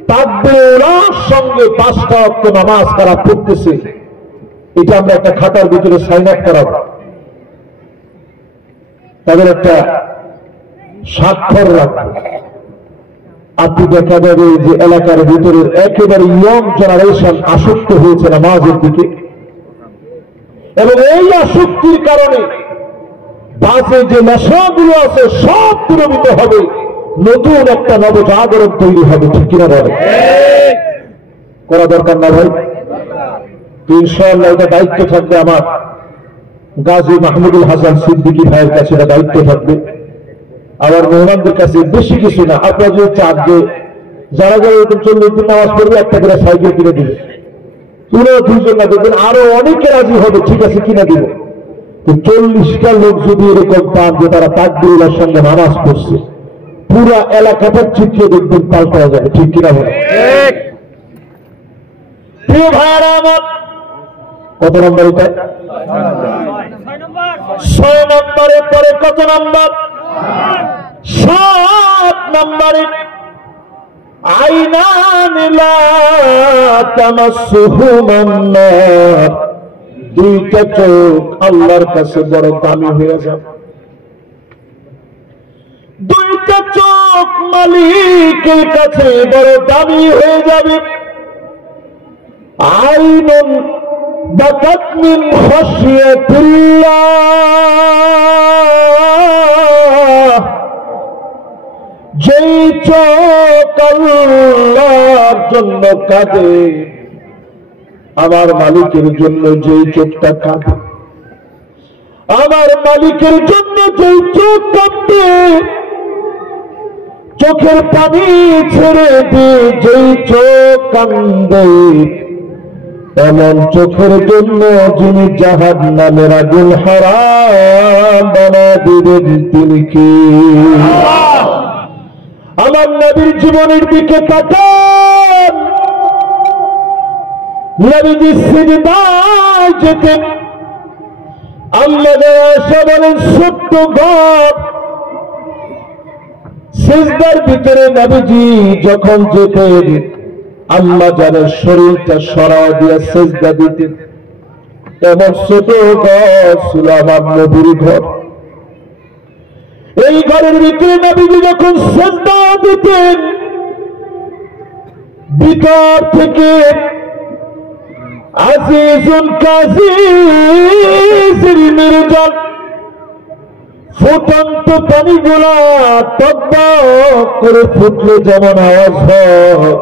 তাকবীরের সঙ্গে 5টা ওয়াক্ত নামাজ তারা পড়তেছে, এটা আমরা একটা খাতার ভিতরে সাইন আপ করাবো, তাদের একটা স্বাক্ষর রাখবো। আপনি দেখা যাবে যে এলাকার ভিতরে একেবারে ইয়ং জেনারেশন আসক্ত হয়েছে নামাজের দিকে, এবং এই আসক্তির কারণে বাজে যে নেশাগুলো আছে সব প্রভাবিত হবে, নতুন একটা নবজাগরণ তৈরি হবে। ঠিক কিনা বলে? করা দরকার না ভাই? ইনশাআল্লাহ এটা দায়িত্ব থাকবে আমার গাজী মাহমুদুল হাসান সিদ্দিকী ভাইয়ের কাছে, এটা দায়িত্ব থাকবে আমার মেহমানদের কাছে। বেশি কিছু না, আপনারা যদি চান যে যারা যারা এরকম 40 দিন নামাজ পড়বে একটা করে সাইকেল কিনে দিবে, পুরো 2 জন না, দেখবেন আরো অনেকে রাজি হবে, ঠিক আছে কিনা দিব। 40টা লোক যদি এরকম পান যে তারা তাকবীরের সঙ্গে নামাজ পড়ছে, পুরা এলাকাটার চিত্র দেখবেন পাল্টা যাবে। ঠিক কিনা বলে? প্রিয় ভাইরা আমার, কত নম্বর এটা? 6 নম্বরের পরে কত নম্বর? 7 নম্বরে আইনান লা তামাসসুহুমান নার, 2টা চোখ আল্লাহর কাছে বড় দামি হয়ে যাবে। 2টা চোখ মালিকের কাছে বড় দামি হয়ে যাবে। আইনুন বাকাত মিন খাশিয়াতিল্লাহ, যেই চোখ আল্লাহর জন্য কাঁদে, আমার মালিকের জন্য যেই চোখটা কাঁদে, আমার মালিকের জন্য যেই চোখ কাঁদে, চোখের পানি ছেড়ে দিয়ে যেই চোখ কান্দে, এমন চোখের জন্য যিনি জাহান্নামের আগুন হারাম বানা দিবেন তিনি কি? আমার নবীর জীবনের দিকে তাকান। নবীজি সিজদায় যেতেন, আল্লাহ আয়েশা বলেন ছোট্ট ঘর, সিজদার ভিতরে নবীজি যখন যেতেন আম্মা জানের শরীরটা সরায় দিয়ে সিজদা দিতেন। এমন ছোট ঘর ছিল আমার নবীর ঘর। এই ঘরের ভিতরে নবীজি যখন সিজদা দিতেন, ভিতর থেকে আজিজুন কাজিজের নির্জন ফুটন্ত পানিগুলা টকবক করে ফুটলে যেমন আওয়াজ হয়,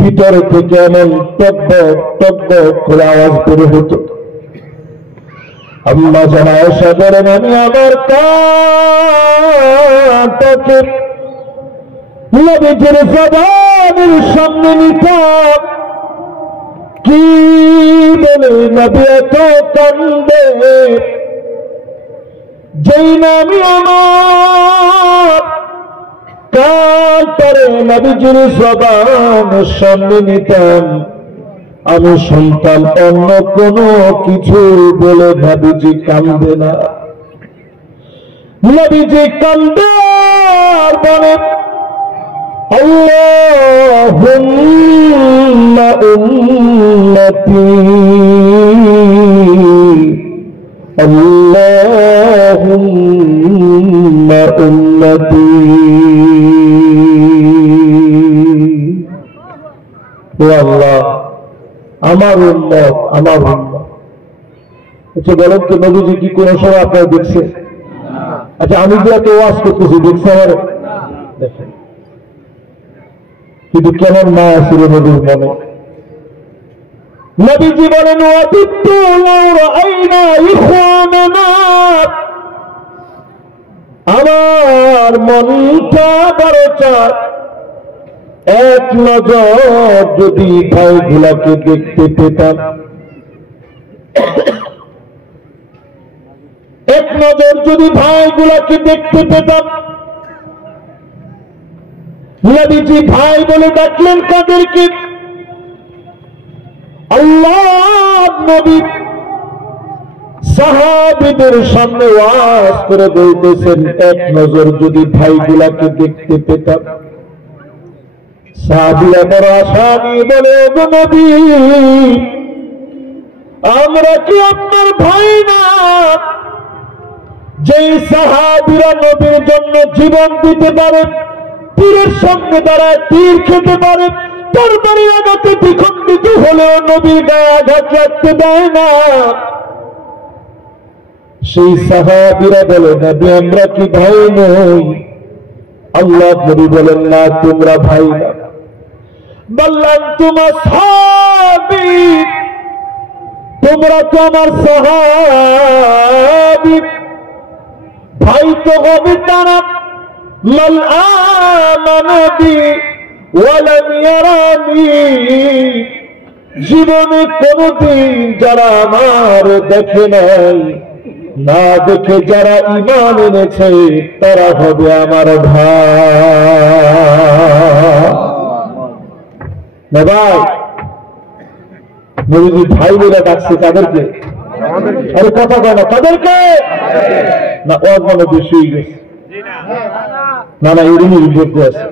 ভিতর থেকে এমন টকবক টকবক করে আওয়াজ বের হতো। আম্মা জান আয়েশা বলেন, আমি আমার কানটাকে নবীজির জবানের সামনে নিতাম, কি বলে নবী এত কান্দে, যেই না আমি আমার কানটারে নবীজির জবানের সামনে নিতাম, আমি শুনতাম অন্য কোনো কিছু বলে নবীজি কান্দে না। নবীজি কান্দে আর বলে, আল্লাহুম্মা উম্মতি, আল্লাহুম্মা উম্মতি। ও আল্লাহ, আমার উম্মত, আমার উম্মত। আচ্ছা বলেন তো, নবীজি কি কোন সময় আপনারা দেখছে? আচ্ছা আমি যে এত ওয়াজ করতেছি, দেখছে আমার? দেখেন, কিন্তু কেমন মায়া ছিল নবীর মনে। নবীজি বলেন, ওয়াদিতু লাউ রাআইনা ইখওয়ানানা, আমার মনটা বড় চায় এক নজর যদি ভাইগুলাকে দেখতে পেতাম, এক নজর যদি ভাইগুলাকে দেখতে পেতাম। নবীজি ভাই বলে ডাকলেন কাদেরকে? আল্লাহ নবী সাহাবীদের সামনে ওয়াজ করে বলতেছেন, এক নজর যদি ভাইগুলাকে দেখতে পেতাম। সাহাবীরা বড় আশা নিয়ে বলে, ওগো নবী, আমরা কি আপনার ভাই না? যেই সাহাবীরা নবীর জন্য জীবন দিতে পারে, তীরের সামনে দাঁড়ায় তীর খেতে পারে, তরবারির আঘাতে দ্বিখণ্ডিত হলেও নবীর গায়ে আঘাত রাখতে দেয় না। সেই সাহাবীরা বলে, নবী আমরা কি ভাই নই? আল্লাহ নবী বলেন, না তোমরা ভাই না, বললাম তোমার সাহাবী, তোমরা তো আমার সাহাবী। ভাই তো হবে তারা মান আমানা বি ওয়া লাম ইয়ারানি, জীবনে কোনদিন যারা আমার দেখে নাই, না দেখে যারা ঈমান এনেছে তারা হবে আমার ভাই। না ভাই, নবীজি ভাই বলে ডাকছে তাদেরকে, আরে কথা কয় না তাদেরকে না, ওর মনে বেশি হয়ে গেছে। না না, এরুমের বলতে আছে,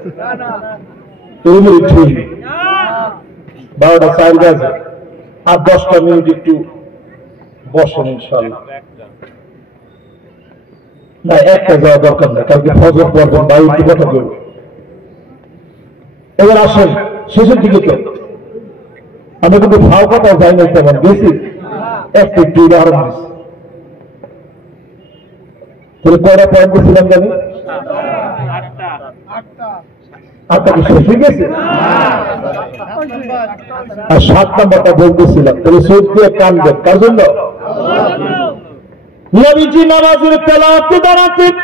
এরুমের ঠিক 12টা 4 বাজে, আর 10টা মিনিট একটু বসেন ইনশাআল্লাহ। না একটা যাওয়া দরকার না, কালকে ফজর পড়বেন, ভাই একটু কথা বলবো। এবার আসেন শেষের দিকে, তো আমি কিন্তু ভাও কথা যাই না, তেমন গেছি একটু একটু উদাহরণ দিচ্ছি। তাহলে কয়টা পয়েন্ট ছিলাম জানি? 8টা কি শেষ হয়ে গেছে? আর 7 নম্বরটা বলতেছিলাম, তাহলে চোখ দিয়ে কানবেন কার জন্য? নবীজি নামাজের তেলাওয়াতে দাঁড়াতেন,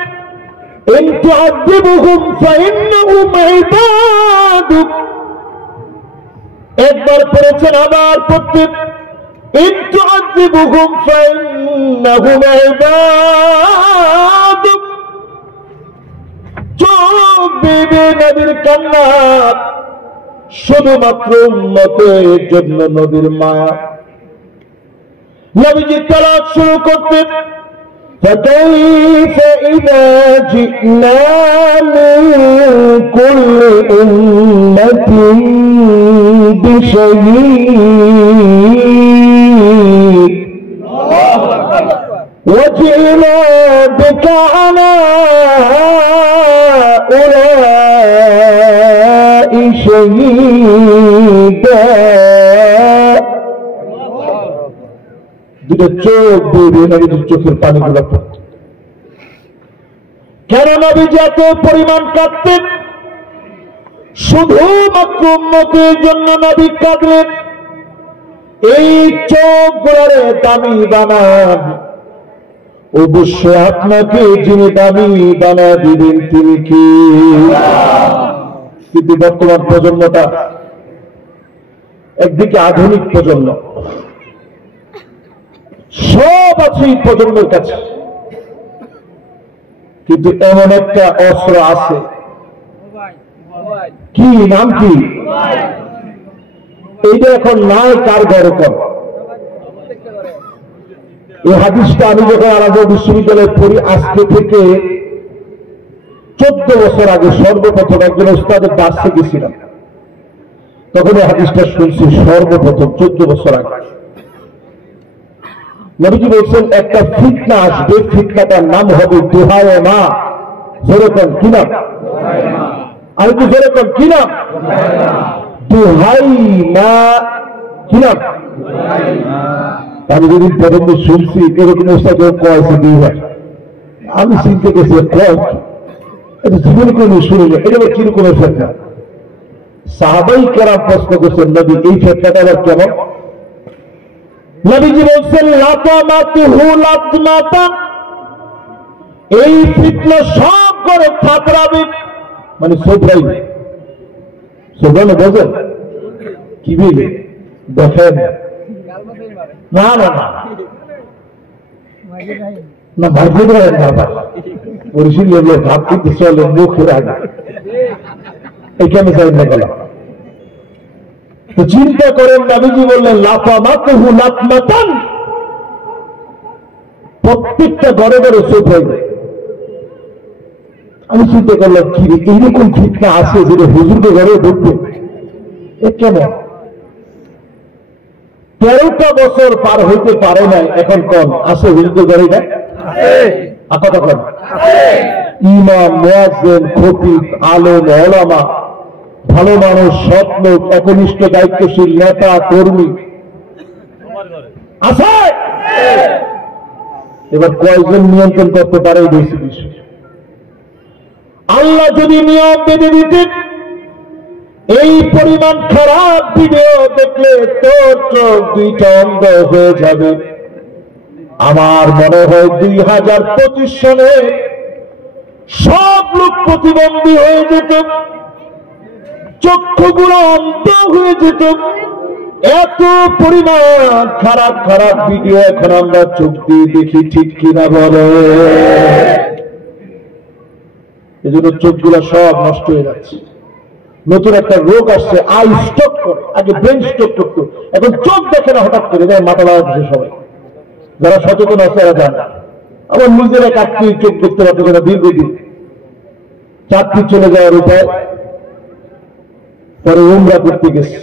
ইন তুআযিবুহুম ফাইন্নাহুম ইবাদুক, একবার পড়েছেন আবার পড়তেন, ইন তুআযিবুহুম ফাইন্নাহুম ইবাদুক। চোখ বেয়ে নবীর কান্না শুধুমাত্র উম্মতের জন্য, নবীর মায়া। নবীজি তেলাওয়াত শুরু করতেন, فكيف إذا جئنا من كل أمة بشهيد وجئنا بك على هؤلاء شهيدا। দুটো চোখ দিয়ে নবীজির চোখের পানিগুলো পড়ত। কেন নবীজি এত পরিমাণ কাঁদতেন? শুধুমাত্র উম্মতের জন্য নবী কাঁদলেন। এই চোখ গুলারে দামি বানান, অবশ্যই আপনাকে যিনি দামি বানা দিবেন তিনি কি? কিন্তু বর্তমান প্রজন্মটা একদিকে আধুনিক প্রজন্ম, সব আছে এই প্রজন্মের কাছে, কিন্তু এমন একটা অস্ত্র আছে, কি নাম কি? এইটা এখন নাই কার ঘরে কর। এই হাদিসটা আমি যখন আলাদা বিশ্ববিদ্যালয়ে পড়ি, আজকে থেকে 14 বছর আগে সর্বপ্রথম একজন ওস্তাদের দাসে গেছিলাম, তখন এই হাদিসটা শুনছি সর্বপ্রথম 14 বছর আগে। নবীজি বলছেন একটা ফিতনা আসবে, ফিতনাটার নাম হবে দোহায় মা। যেরকম কি নাম? আর একটু যেরকম কি নাম? দোহাই মা। কি নাম? আমি যদি প্রথম শুনছি এরকম কয়েছে 2 বার, আমি চিনতে গেছি কয় এটা জীবনে কোনো শুনিনি, এটা আবার কিরকমের ফেতনা? সাহাবাই কেরাম প্রশ্ন করছেন, নবী এই ফেতনাটা আবার কেমন? নবীজি বলছেন লাতামাতুহু লাতমাতান, এই ফিতনা সব করে থাপড়াবে, মানে সোবরাইবে। সোবরানো বোঝেন কি বলে? দেখেন না না না না, ভাগ্যে দেবেন না, পরিশীল ভাব কিন্তু চলে মুখের আগে, এখানে চাই না গেলাম। তো চিন্তা করেন, নবীজি বললেন লাতামাতুহু লাতমাতান, প্রত্যেকটা ঘরে ঘরে চোখ হইবে। আমি চিন্তা করলাম কি এইরকম ফিতনা আছে যেটা হুজুরকে ঘরে ঢুকবে, এ কেমন? 13টা বছর পার হইতে পারে নাই, এখন কম আছে হুজুরকে ঘরে না? কথা কম ইমাম, মুয়াজ্জিন, খতিব, আলেম, ওলামা, ভালো মানুষ, সৎ লোক, একনিষ্ঠ দায়িত্বশীল নেতা কর্মী আছে। এবার কয়জন নিয়ন্ত্রণ করতে পারে এই বেশি বিষয়? আল্লাহ যদি নিয়ম বেঁধে দিতেন এই পরিমাণ খারাপ ভিডিও দেখলে তোর চোখ দুইটা অন্ধ হয়ে যাবে। আমার মনে হয় 2025 সনে সব লোক প্রতিবন্ধী হয়ে যেত, চক্ষুগুলো অন্ধ হয়ে যেত। এত পরিমাণ খারাপ খারাপ ভিডিও এখন আমরা চোখ দিয়ে দেখি, ঠিক কিনা বলে? এজন্য চোখগুলো সব নষ্ট হয়ে যাচ্ছে। নতুন একটা রোগ আসছে, আই স্ট্রোক করে, আগে ব্রেন স্ট্রোক করতো, এখন চোখ দেখে না হঠাৎ করে মাথা লাগাচ্ছে সবাই। যারা সচেতন আছে তারা জানে। আমার নিজের এক আত্মীয় চোখ দেখতে পাচ্ছে না দীর্ঘদিন, চাকরি চলে যাওয়ার উপায়, পরে উমরা করতে গেছে।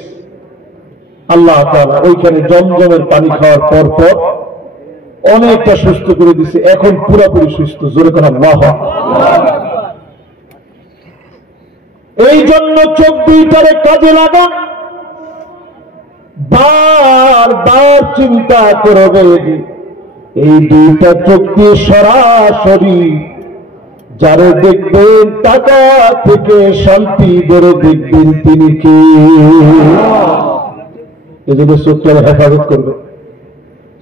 আল্লাহ তাআলা ওইখানে জমজমের পানি খাওয়ার পর পর অনেকটা সুস্থ করে দিছে, এখন পুরোপুরি সুস্থ। জোরে করে আল্লাহু আকবার। এই জন্য চোখ দুইটারে কাজে লাগান, বারবার চিন্তা করবে এই দুইটা চোখ দিয়ে সরাসরি যারা দেখবেন টাকা থেকে শান্তি বেরো দেখবেন তিনি কি। এই জন্য চোখটারে হেফাজত করবে,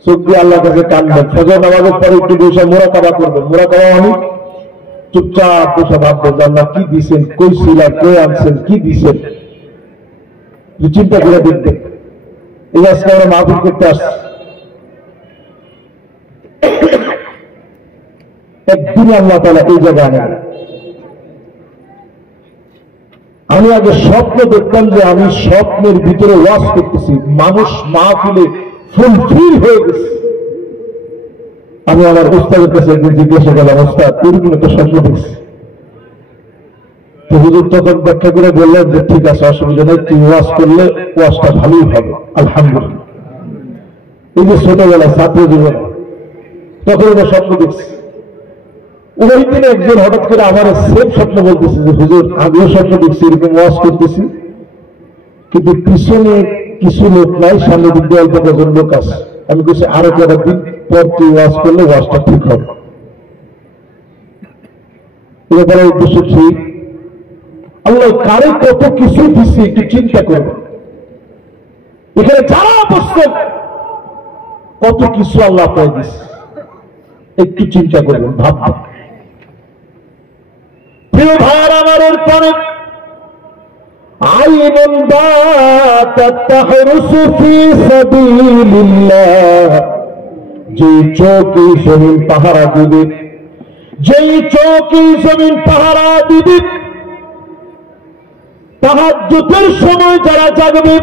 চোখ দিয়ে আল্লাহ কাছে কাঁদবেন। ফজর নামাজের পরে একটু বসে মোরাকাবা করবেন। মোরাকাবা আমি চুপচাপ বসে ভাববেন যে আল্লাহ কি দিচ্ছেন, কই ছিলেন, কে আনছেন, কি দিচ্ছেন, চিন্তা করে দেখবেন। এই আজকে আমরা মাহফিল করতে আসছি, একদিন আল্লাহ তাআলা এই জায়গায় আনেন। আমি আগে স্বপ্ন দেখতাম যে আমি স্বপ্নের ভিতরে ওয়াজ করতেছি, মানুষ মাহফিলে ফুলফিল হয়ে গেছে। আমি আমার উস্তাদের কাছে একদিন জিজ্ঞাসা করলাম, উস্তাদ এরকম একটা স্বপ্ন দেখছি। তো হুজুর তখন ব্যাখ্যা করে বললেন যে ঠিক আছে, অসুবিধা নেই, তুই ওয়াজ করলে ওয়াজটা ভালোই হবে আলহামদুলিল্লাহ। এই যে ছোটবেলা ছাত্র জীবনে তখন এটা স্বপ্ন দেখছি। ওই দিনে একজন হঠাৎ করে আমার সেম স্বপ্ন বলতেছে যে হুজুর আমিও স্বপ্ন দেখছি, এরকম ওয়াজ করতেছি, কিন্তু পিছনে কিছু লোক নাই, সামনে দিক দিয়ে অল্প কজন লোক আছে। আমি বলছি আরো কয়েক দিন পর তুই ওয়াজ করলে ওয়াজটা ঠিক হবে। এবার উদ্দেশ্য ঠিক, আল্লাহ কারে কত কিছু দিচ্ছে একটু চিন্তা করবেন। এখানে যারা বসছেন কত কিছু আল্লাহ পাই দিচ্ছে, একটু চিন্তা করবেন, ভাববেন। প্রিয় ভাইয়ার আমার এরপরে আইনুন বাতাত তাহরুসু ফি সাবিলিল্লাহ, যে চোখে জমিন পাহারা দিবে, যেই চোখে জমিন পাহারা দিবে, তাহাজ্জুদের সময় যারা জাগবে।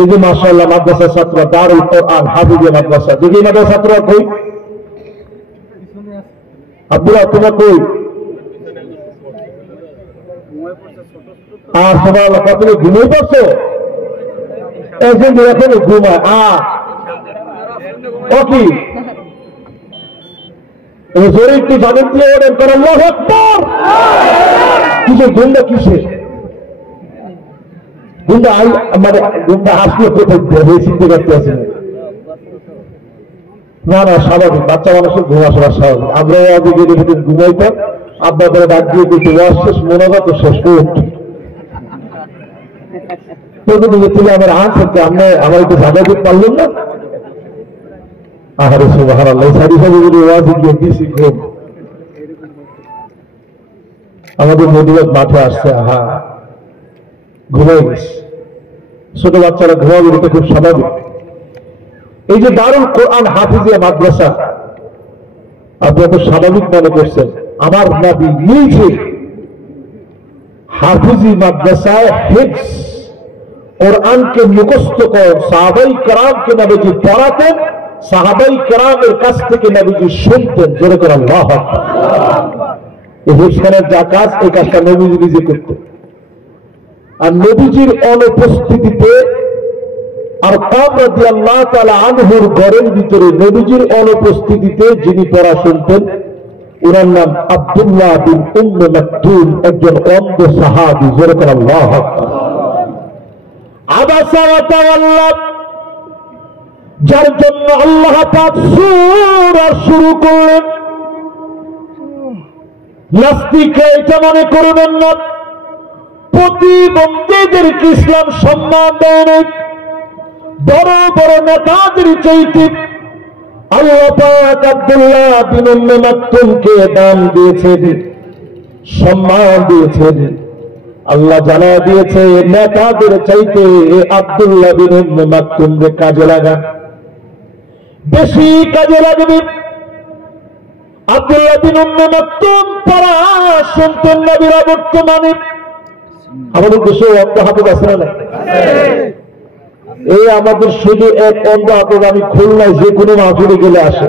এই যে মাশাআল্লাহ মাদ্রাসা ছাত্র, দারুল কোরআন হাফিজিয়া মাদ্রাসা, দেখি মাদ্রাসা ছাত্র কই? আব্দুল্লাহ তোমার কই? আর সবাই কতগুলো ঘুমিয়ে পড়ছো? একজন এখন ঘুমায় ও কি জোরে একটু যাদের দিয়ে ওরেন করেন আল্লাহু আকবার। কিসে গুন্ডা, কিসে গুন্ডা? মানে গুন্ডা হাসলে কোথায় দেবে চিনতে করতে আছে না? না স্বাভাবিক, বাচ্চা মানুষের ঘুম আসা স্বাভাবিক। আমরা আগে গেলে ঘুমাইতাম, আব্বা করে ডাক দিয়ে কিন্তু ওয়াজ শেষ, মোনাজাত শেষ করে থেকে আমার আঁচ হচ্ছে, আমরা আমার একটু জায়গা দিতে পারলেন না। আহারে সুবহানাল্লাহ, সারি সারি যদি ওয়াজ গিয়ে দিছি ঘুম। আমাদের নদীবাদ মাঠে আসছে, আহা ঘুমাই গেছে। ছোট বাচ্চারা ঘুমাবে, এটা খুব স্বাভাবিক। এই যে দারুল কোরআন হাফিজিয়া মাদ্রাসা আপনি এত স্বাভাবিক মনে করছেন, আমার নবী নিজে হাফিজি মাদ্রাসায় হিফজ কোরআনকে মুখস্থ করেন, সাহাবাই কেরামকে নবীজি পড়াতেন, সাহাবাই কেরামের কাছ থেকে নবীজি শুনতেন। জোরে করে আল্লাহু আকবার। এই হিফজখানার যা কাজ, এই কাজটা নবীজি নিজে করতেন। আর নবীজির অনুপস্থিতিতে আরকাম রাদিয়াল্লাহু তাআলা আনহুর ঘরের ভিতরে নবীজির অনুপস্থিতিতে যিনি পড়া শুনতেন ওনার নাম আব্দুল্লাহ বিন উম্মে মাকতুম, একজন অন্ধ সাহাবী। জোরে করে আল্লাহু আকবার। আবাসা ওয়া তাওয়াল্লা, যার জন্য আল্লাহ পাক সূরা শুরু করলেন। নাস্তিকরা এটা মনে করবেন না প্রতিবন্ধীদেরকে ইসলাম সম্মান দেয় না, বড় বড় নেতাদের চাইতে আল্লাহ পাক আব্দুল্লাহ বিন উম্মে মাকতুমকে দান দিয়েছেন, সম্মান দিয়েছেন। আল্লাহ জানা দিয়েছে নেতাদের চাইতে আব্দুল্লাহ বিন উম্মে মাকতুমকে কাজে লাগান, বেশি কাজে লাগবে। আব্দুল্লাহ বিন উম্মে মাকতুম পড়া শুনতেন নবীরা। বর্তমানে আমাদের দেশে অন্ধ হাফেজ আছে না? এই আমাদের শুধু এক অন্ধ হাফেজ আমি খুলনায় যে কোনো মাহফিলে গেলে আসে।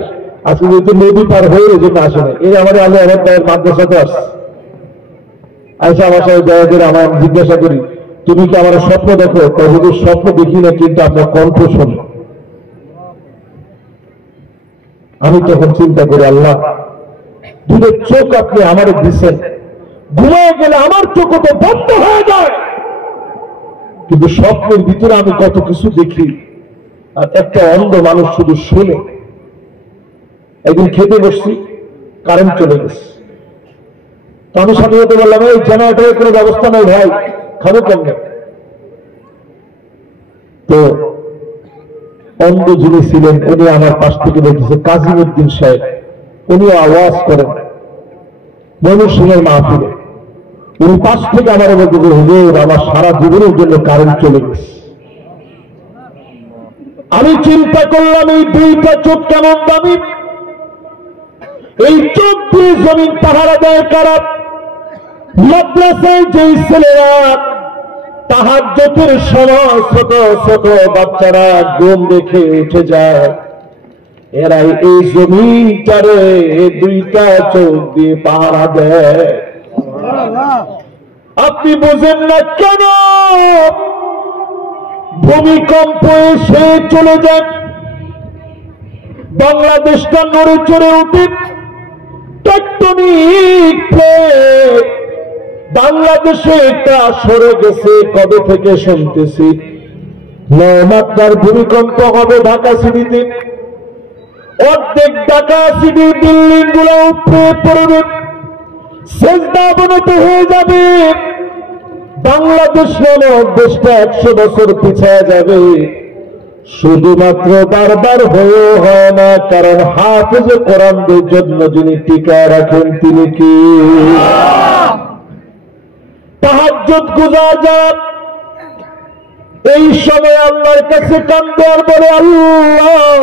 আজকে যেহেতু নদী পার হয়ে এই জন্য আসে না। এই আমাদের আলী আহমদ ভাইয়ের মাদ্রাসাতে আসছে। আচ্ছা, আমার সাথে দয়া করে আমার জিজ্ঞাসা করি, তুমি কি আমার স্বপ্ন দেখো? যদি স্বপ্ন দেখি না, কিন্তু আপনার কণ্ঠ শোনো। আমি তখন চিন্তা করি, আল্লাহ দুটো চোখ আপনি আমার দিচ্ছেন, ঘুমিয়ে গেলে আমার চোখ তো বন্ধ হয়ে যায়, কিন্তু স্বপ্নের ভিতরে আমি কত কিছু দেখি। আর একটা অন্ধ মানুষ শুধু শুনে। একদিন খেতে বসছি, কারেন্ট চলে গেছে। তো আমি সাথে সাথে বললাম, এই জেনারেটরের কোনো ব্যবস্থা নেই ভাই, খাবো কেমনে? তো অন্ধ যিনি ছিলেন উনি আমার পাশ থেকে দেখেছে, কাজিমউদ্দিন সাহেব, উনি আওয়াজ করেন ময়মন সিংহের মাহফিলে। উনি পাশ থেকে আমার বলতে যে, হুজুর আমার সারা জীবনের জন্য কারেন্ট চলে গেছে। আমি চিন্তা করলাম এই দুইটা চোখ কেমন দামি, এই চোখ দিয়ে জমিন পাহারা দেয় কারা? মাদ্রাসায় যেই ছেলেরা তাহাজ্জুদের সময় ছোট ছোট বাচ্চারা ঘুম দেখে উঠে যায়, এরাই এই জমিনটারে দুইটা চোখ দিয়ে পাহারা দেয়। আপনি বোঝেন না কেন? ভূমিকম্প এসে চলে যায়, বাংলাদেশটা নড়ে চড়ে উঠে, টেকটনিক প্লেট বাংলাদেশে এটা সরে গেছে। কবে থেকে শুনতেছি 9 মাত্রার ভূমিকম্প হবে ঢাকা সিটিতে, অর্ধেক ঢাকা সিটি বিল্ডিং গুলো উপরে পড়বে, সেজদা অবনত হয়ে যাবে। বাংলাদেশ নামক দেশটা 100 বছর পিছিয়ে যাবে। শুধুমাত্র বারবার হয়ে হয় না, কারণ হাফেজ কোরআনদের জন্য যিনি টিকা রাখেন তিনি কি? তাহাজ্জুদ গুজার যারা এই সময় আল্লাহর কাছে কান্দে আর বলে, আল্লাহ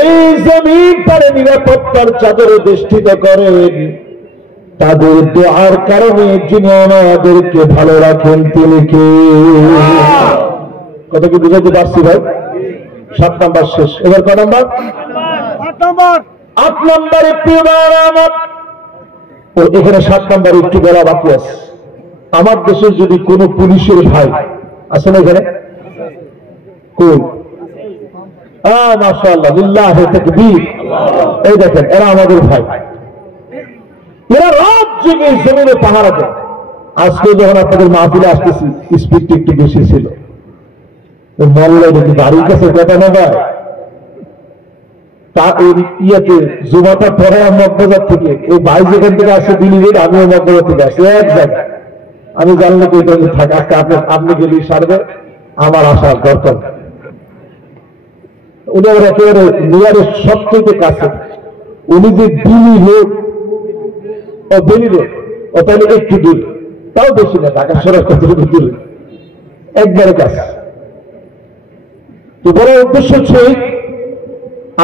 এই জমিন তারে নিরাপত্তার চাদরে বেষ্টিত করেন, তাদের দোয়ার কারণে যিনি আমাদেরকে ভালো রাখেন তিনি কে? কথা কি বুঝাতে পারছি ভাই? 7 নাম্বার শেষ, এবার কয় নাম্বার? 8 নাম্বারে প্রিয় ভাইরা আমার, এখানে 7 নাম্বার একটু বলা বাকি আছে। আমার দেশে যদি কোনো পুলিশের ভাই আছে না এখানে? কই? মাশাআল্লাহ, লিল্লাহি তাকবীর। এই দেখেন, এরা আমাদের ভাই, এরা রাত জেগে জমিনে পাহারা দেয়। আজকে যখন আপনাদের মাহফিলে আসতেছি, স্পিডটা একটু বেশি ছিল। মহল্লায় দেখি বাড়ির কাছে কথা না ভাই, তা ইয়েতে জুমাটা পরে মগবাজার থেকে, এই ভাই যেখান থেকে আসছে দিল্লির, আমিও মগবাজার থেকে আসছি এক জায়গায়। আমি জানলে তো এটা থাকে, আজকে আপনি গেলে সারবে, আমার আসার দরকার। উনি আবার একেবারে নিয়ারের সবচেয়ে কাছে। উনি যে দিল্লি লোক, ও বেলি লোক, ও তাহলে একটু দূর, তাও বেশি না, ঢাকা শহরের কতটুকু দূর, একবারে কাছে। তো বড় উদ্দেশ্য হচ্ছে,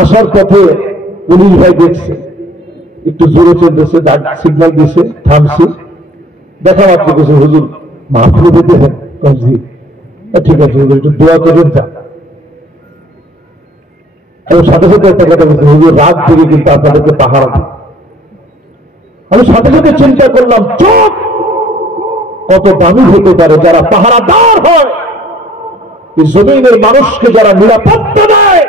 আসার পথে পুলিশ ভাই দেখছে একটু জোরে চলতেছে, সিগন্যাল দিচ্ছে, থামছে। দেখা মাত্র কিছু, হুজুর মাহফিলে দিতে হ্যাঁ, ঠিক আছে হুজুর একটু দোয়া করেন। এবং সাথে সাথে একটা কথা বলছে, হুজুর রাত জেগে কিন্তু আপনাদেরকে পাহারা দিই। আমি সাথে সাথে চিন্তা করলাম, চোখ কত দামি হতে পারে যারা পাহারাদার হয়, এই জমিনের মানুষকে যারা নিরাপত্তা দেয়,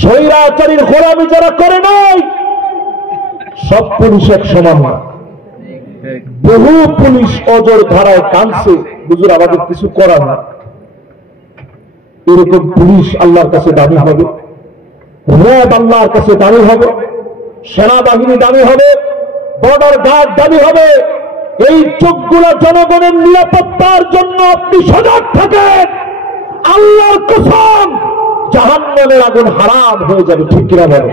স্বৈরাচারীর গোলামি যারা করে নাই, সব পুলিশ এক সমান না। বহু পুলিশ অজর ধারায় কাঁদছে, হুজুর আমাদের কিছু করার না। এরকম পুলিশ আল্লাহর কাছে দামি হবে, র্যাব আল্লাহর কাছে দামি হবে, সেনাবাহিনী দামি হবে, বর্ডার গার্ড দামি হবে। এই চোখগুলো জনগণের নিরাপত্তার জন্য আপনি সজাগ থাকেন, আল্লাহর কসম জাহান্নামের আগুন হারাম হয়ে যাবে। ঠিক কিনা বলেন?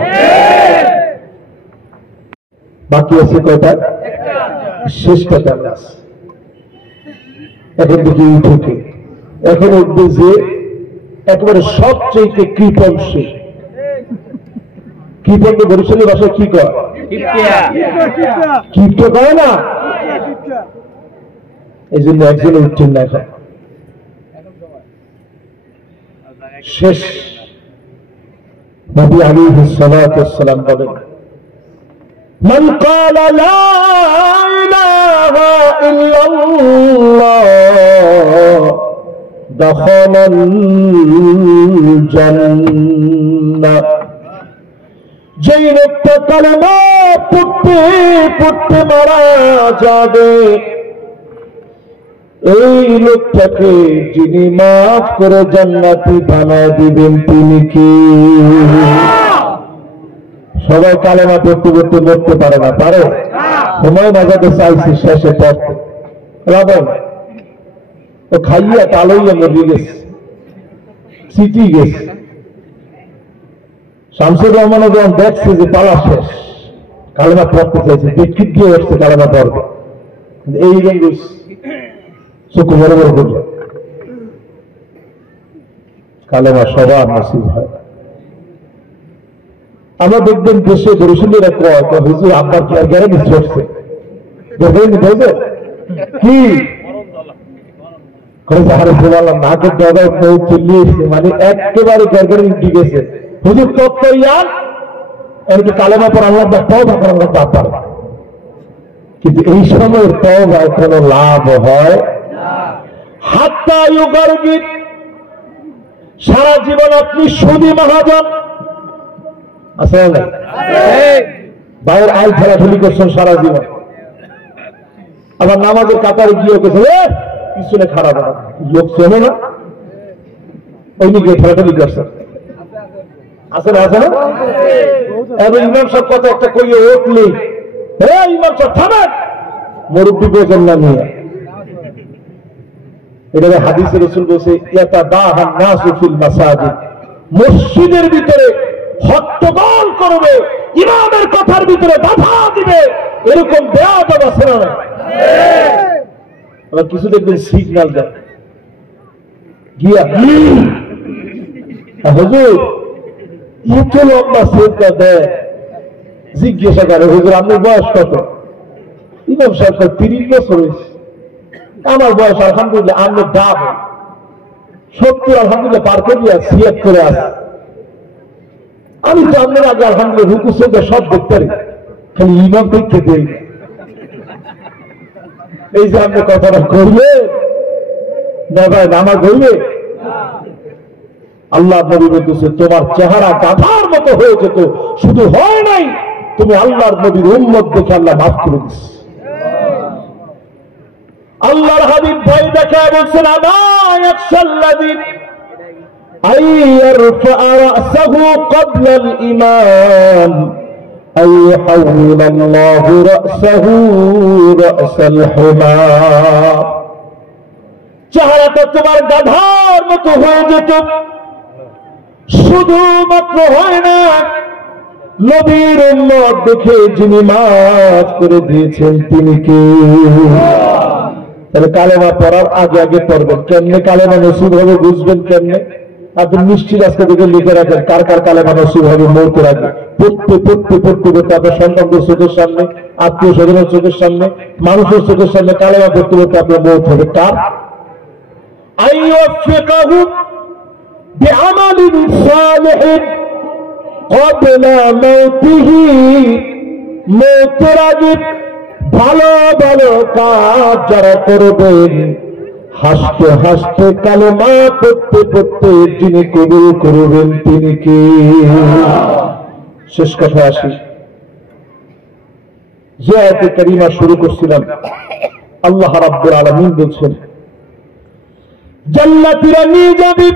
বাকি আছে কয়টা? শেষটা কেমন আছে? এখন দেখি উঠে এখন উঠবে যে একেবারে সবচেয়ে কৃপণ সে। কৃপণকে বরিশালী ভাষায় কি কয়? কৃপ্ত কয় না? এই জন্য একজনে উঠছেন না। এখন শেষ নবী আলাইহিস সালাতু ওয়াস সালাম বলেন, মান ক্বালা লা ইলাহা ইল্লাল্লাহ দাখালাল জান্নাহ। যেই লোকটা কালেমা পড়তে পড়তে মারা যাবে, এই লোকটাকে যিনি মাফ করে জান্নাতি বানায় দিবেন তিনি কি? সবাই কালেমা পড়তে পড়তে মরতে পারে না, পারে? সময় বাজাতে চাইছি শেষে পড়তে রাবেন তো খাইয়া তালইয়া মরে গেছে, চিঠি গেছে। শামসুর রহমান যখন দেখছে যে পালা শেষ, কালেমা পড়তে চাইছে, বিক্ষিপ দিয়ে উঠছে কালেমা পড়বে, এই রঙ চোখে বড় বড় করল। কালেমা সবার নসিব হয়। আমরা দেখবেন দেশে বরিশালীরা কয় হুজুর আব্বার কি আর গ্যারান্টি চলছে কি নাকের ডগায় চিল্লিয়েছে, মানে একেবারে গ্যারগারি উঠে গেছে। হুজুর তত্ত্ব ইয়ার এমনি কালেমা পর আল্লাহ তওবা করেন আল্লাহ পারে, কিন্তু এই সময়ের তওবায় কোনো লাভ হয় হাত্তা ইউগারগির। সারা জীবন আপনি সুদী মহাজন আছে না, বাইরের আইল খেলাধুলি করছেন সারা জীবন, আবার নামাজের কাতারে গিয়ে গেছে পিছনে খারাপ লোক চেনে না, ওই দিকে খেলাধুলি করছেন আছে না, আছে না? এবং ইমাম সাহেব কত একটা কইয়ে উঠলি, ইমাম সাহেব থামেন, মুরব্বী বোঝেন না নিয়ে। এটা হাদিসে রাসূল বলছে ইয়াতাবাহান নাসু ফিল মাসাজিদ, মসজিদের ভিতরে হট্টগোল করবে, ইমামের কথার ভিতরে বাধা দিবে, এরকম বেয়াদব আছে না? আবার কিছু দেখবেন সিগন্যাল দেয় গিয়া হুজুর এত লম্বা সেজদা দেয়, জিজ্ঞাসা করে হুজুর আপনার বয়স কত? ইমাম সাহেব 30 বছর হয়েছে। আমার বয়স আলহামদুলিল্লাহ আমি ডাব 70 আলহামদুলিল্লাহ পার করিয়া 76 আছে। আমি তো আপনার আগে আলহামদুলিল্লাহ রুকু সেজদা সব দেখতে পারি, খালি ইমাম দেখতে দেই। এই যে আপনি কথাটা করবে না ভাই, নামাজ হইবে? আল্লাহ নবী বলতেছে তোমার চেহারা গাধার মতো হয়ে যেত, শুধু হয় নাই তুমি আল্লাহর নবীর উম্মত দেখে আল্লাহ মাফ করে দিচ্ছে। আল্লাহর হাবিব ভাই দেখা বলছেন আলা ইয়াখশাল্লাযী আইয়ারফা রাসাহু ক্বাবলা আল-ঈমান আইয়াহউলা আল্লাহু রাসাহু রাসাল হিমার। চেহারাটা তোমার গাধার মতো হয়ে যেত, শুধুমাত্র হয় না নবীর উম্মত দেখে যিনি মাফ করে দিয়েছেন তিনি কে? তাহলে কালেমা পড়ার আগে আগে পড়বেন। কেমনে কালেমা নসিব হবে বুঝবেন কেমনে? আপনি নিশ্চিত আজকে থেকে লিখে রাখেন কার কার কালেমা নসিব হবে মৌতের আগে। পড়তে পড়তে পড়তে পড়তে আপনার সন্তানদের চোখের সামনে, আত্মীয় স্বজনের চোখের সামনে, মানুষের চোখের সামনে কালেমা পড়তে পড়তে আপনার মৌত হবে। কার? আইয়ুফিকাহু বিআমালিন সালিহিন ক্বাবলা মাউতিহি, মৌতের আগে ভালো ভালো কাজ যারা করবেন, হাসতে হাসতে কালেমা পড়তে পড়তে যিনি কবুল করবেন তিনি কে? শেষ কথা আসি, যে আয়াতে কারিমা শুরু করছিলাম, আল্লাহ রাব্বুল আলামিন বলছেন জান্নাতীরা নিয়ে যাবে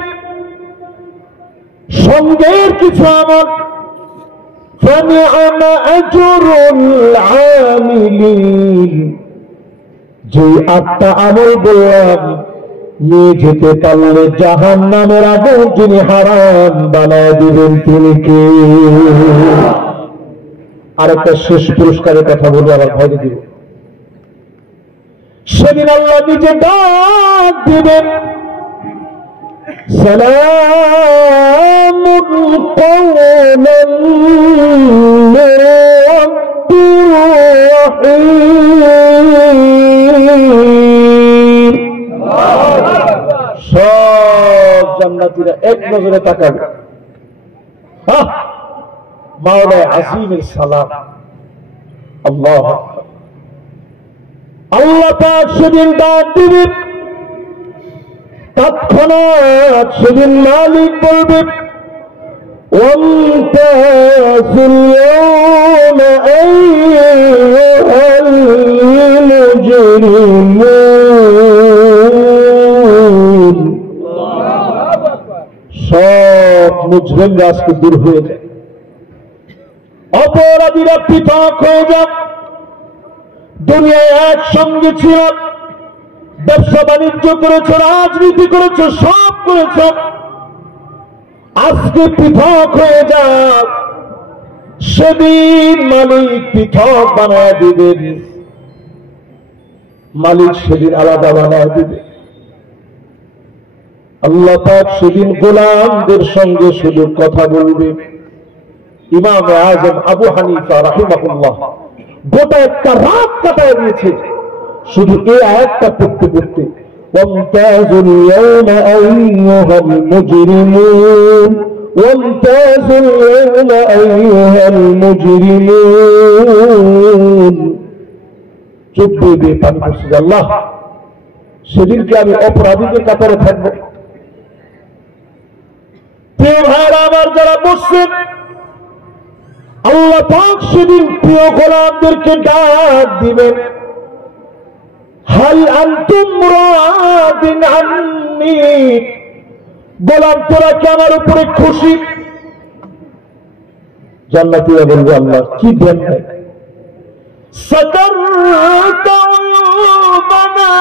সঙ্গের কিছু আমল, ফানিআমা আজরুল আমিলিন। যে 8টা আমল বললাম নিয়ে যেতে পারলে জাহান্নামের আগুন যিনি হারাম বানায় দিবেন তিনি কে? আরেকটা শেষ পুরস্কারের কথা বলবো, আবার ভয় দিব। সেদিন আল্লাহ নিজে ডাক দিবেন, সালামুন কওলান মির রাব্বির রাহিম। সব জান্নাতীরা এক নজরে তাকাবে, মাওলা আজিমের সালাম। আল্লাহ আল্লাহ পাক সেদিন ডাক দিবেন, তৎক্ষণাৎ সেদিন মালিক বলবে ওয়ামতাযুল ইয়াওমা আইয়ুহাল মুজরিমুন। সব মুজরিমরা আজকে দূর হয়ে যায়, অপরাধীরা পৃথক হয়ে যান। দুনিয়ায় একসঙ্গে ছিল, ব্যবসা বাণিজ্য করেছ, রাজনীতি করেছ, সব করেছ, আজকে পৃথক হয়ে যাও। সেদিন মালিক পৃথক বানায় দিবেন, মালিক সেদিন আলাদা বানায় দিবে। আল্লাহ পাক সেদিন গোলামদের সঙ্গে শুধু কথা বলবে। ইমাম আযম আবু হানিফা রাহিমাহুল্লাহ গোটা একটা রাত কাটায় দিয়েছে শুধু এই আয়াতটা পড়তে পড়তে, ওয়ামতাযুল ইয়াওমা আইয়ুহাল মুজরিমুন, ওয়ামতাযুল ইয়াওমা আইয়ুহাল মুজরিমুন। চুপ দিয়ে পানি পড়ছে, আল্লাহ সেদিনকে আমি অপরাধীদের কাতারে থাকবো। প্রিয় ভাইরা আমার যারা বসছেন, আল্লাহ পাক সেদিন প্রিয় গোলামদেরকে ডাক দিবেন, হাল আনতুম রাদিন আন্নি। গোলাম তোরা কি আমার উপরে খুশি? জান্নাতীরা বলবে আল্লাহ কি দেন নাই? সাতারতা উয়ুবানা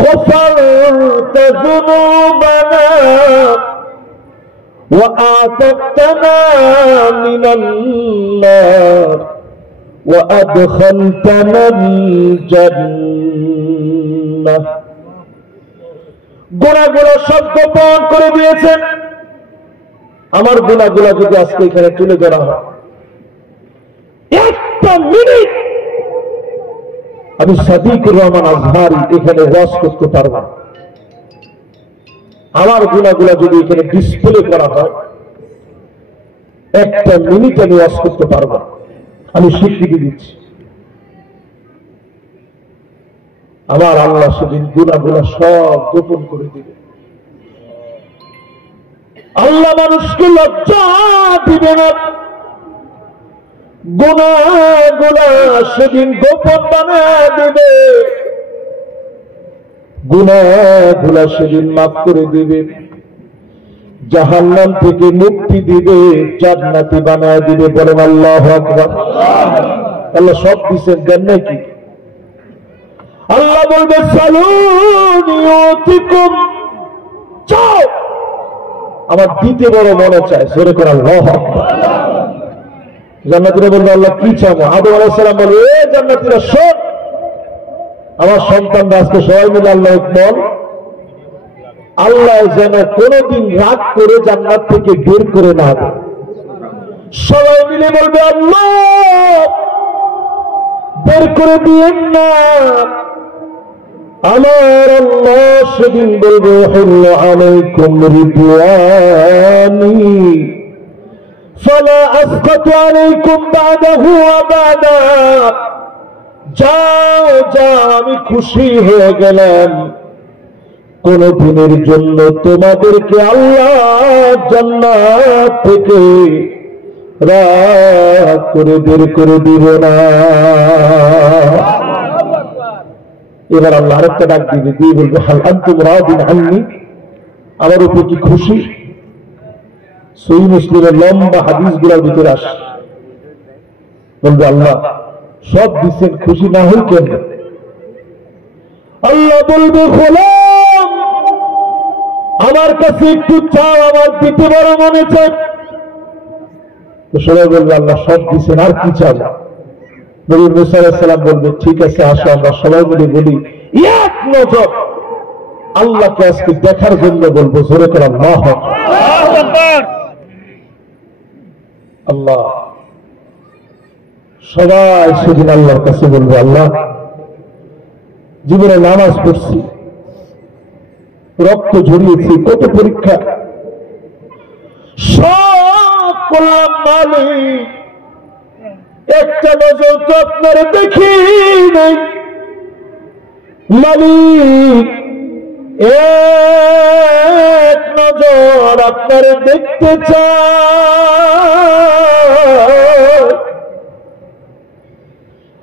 গফারতা যুনুবানা وأعتقتنا من النار وأدخلتنا الجنة। গুনাহগুলো সব গোপন করে দিয়েছেন। আমার গুনাহগুলো যদি আজকে এখানে তুলে ধরা হয়, একটা মিনিট আমি সাদিকুর রহমান আজহারি এখানে ওয়াজ করতে পারব না। আমার গুনাহগুলো যদি এখানে ডিসপ্লে করা হয়, একটা মিনিট আমি ওয়াজ করতে পারবো। আমি স্বীকৃতি দিচ্ছি, আমার আল্লাহ সেদিন গুনাহগুলো সব গোপন করে দিবে। আল্লাহ মানুষকে লজ্জা দিবে না, গুনাহগুলো সেদিন গোপন বানায় দিবে, গুনাহগুলো সেদিন মাফ করে দিবে, জাহান্নাম থেকে মুক্তি দিবে, জান্নাতি বানায় দিবে। বলেন আল্লাহু আকবার। আল্লাহ সব দিচ্ছেন, দেন নাকি? আল্লাহ বলবে সালুনি ইউতিকুম, চাও। আমার দিতে বড় মনে চায়, জোরে করে আল্লাহু আকবার। জান্নাতীরা বলবে আল্লাহ কি চাবো? আদম আলাইহিস সালাম বলে, এ জান্নাতীরা শোন, আমার সন্তানরা আজকে সবাই মিলে আল্লাহ বল, আল্লাহ যেন কোনদিন রাগ করে জান্নাত থেকে বের করে না দেয়। সবাই মিলে বলবে আল্লাহ বের করে দিয়েন না। আমার আল্লাহ সেদিন বলবে হুল্লা আলাইকুম রিদওয়ানি ফালা আসখাতু আলাইকুম বাদাহু আবাদা। যাও যাও, আমি খুশি হয়ে গেলাম, কোন দিনের জন্য তোমাদেরকে আল্লাহ জান্নাত থেকে রাগ করে বের করে দিব না। এবার আল্লাহ আরেকটা ডাক দিবে, দিয়ে বলবে হাল আনতুম রাদিন আন্নি, আমার উপর কি খুশি? সহিহ মুসলিমের লম্বা হাদিসগুলোর ভিতরে আসে, বলবে আল্লাহ সব দিচ্ছেন, খুশি না হই কেন? আল্লাহ বলবে গোলাম আমার কাছে একটু চাও, আমার দিতে বড় মনে চাই। তো সবাই বলবে আল্লাহ সব দিচ্ছেন, আর কি চাও? নবী মুসা আলাইহিস সালাম বলবে ঠিক আছে আসো আমরা সবাই মিলে বলি এক নজর আল্লাহকে আজকে দেখার জন্য বলবো, জোরে করে আল্লাহু আকবার। আল্লাহ সবাই সেদিন আল্লাহর কাছে বলবে আল্লাহ জীবনে নামাজ পড়ছি, রক্ত ঝরিয়েছি, কত পরীক্ষা সব করলাম মালিক, একটা নজর তো আপনার দেখি নাই মালিক, এক নজর আপনার দেখতে চাই।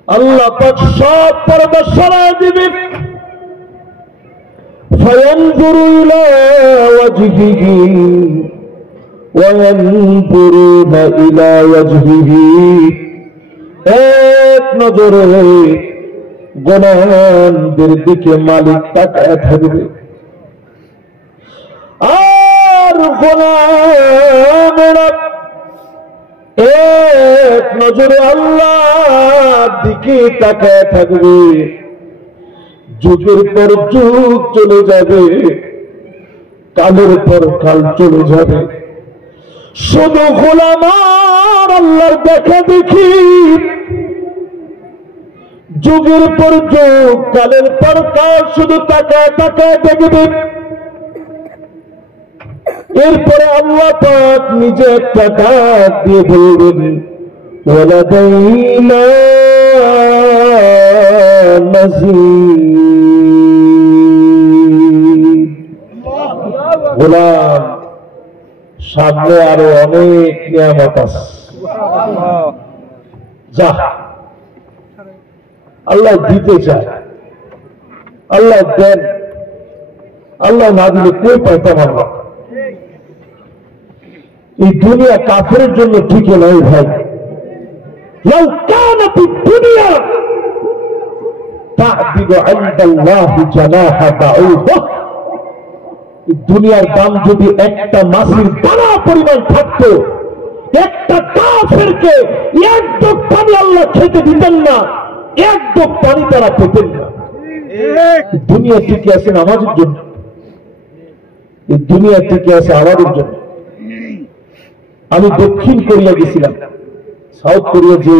আল্লাহ পাক সব পর্দা সরায় দিবেন, ফায়ানজুরু ইলা ওয়াজহিহি ওয়া ইয়ানজুরুনা ইলা ওয়াজহিহি, এক নজরে গোনাহগারদের দিকে মালিক তাকায় থাকবে, আর গোনাহগাররা এক নজরে আল্লাহর দিকে তাকায় থাকবে। যুগের পর যুগ চলে যাবে, কালের পর কাল চলে যাবে, শুধু গোলাম আর আল্লাহর দেখা দেখি, যুগের পর যুগ কালের পর কাল শুধু তাকায় তাকায় দেখবে। এরপরে আল্লাহ পাক নিজে একটা ডাক দিয়ে বলবেন ওয়ালাদাইনা মাজিদ। গোলাম সামনে আরো অনেক নিয়ামত আছে, যা আল্লাহ দিতে চায়, আল্লাহ দেন, আল্লাহ না দিলে কই পাইতাম আল্লাহ। এই দুনিয়া কাফেরের জন্য ঠিক নয় ভাই, লাউ কানাত দুনিয়া তা'দিলু ইনদাল্লাহি জানাহা বাউদা, এই দুনিয়ার দাম যদি একটা মাছির দানা পরিমাণ থাকতো, একটা কাফেরকে এক ঢোক পানি আল্লাহ খেতে দিতেন না, এক ঢোক পানি তারা পেতেন না। দুনিয়া টিকে আছে আমাদের জন্য, এই দুনিয়া টিকে আছে আমাদের জন্য। আমি দক্ষিণ কোরিয়া গেছিলাম, সাউথ কোরিয়া, যে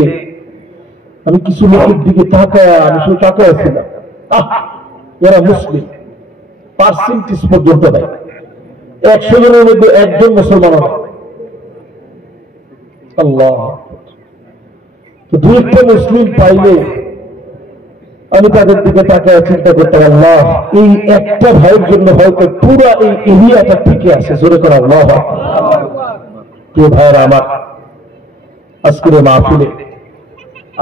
আমি কিছু লোকের দিকে তাকায়, আমি শুধু তাকায় ছিলাম, এরা মুসলিম, পার্সেন্টেজ পর্যন্ত দেয়, 100 জনের মধ্যে একজন মুসলমান হয়। আল্লাহ, তো দুই একটা মুসলিম পাইলে আমি তাদের দিকে তাকায় চিন্তা করতাম আল্লাহ এই একটা ভাইয়ের জন্য হয়তো পুরো এই এরিয়াটা টিকে আছে, জোরে করে আল্লাহ। প্রিয় ভাইয়েরা আমার, আজকের মাহফিলে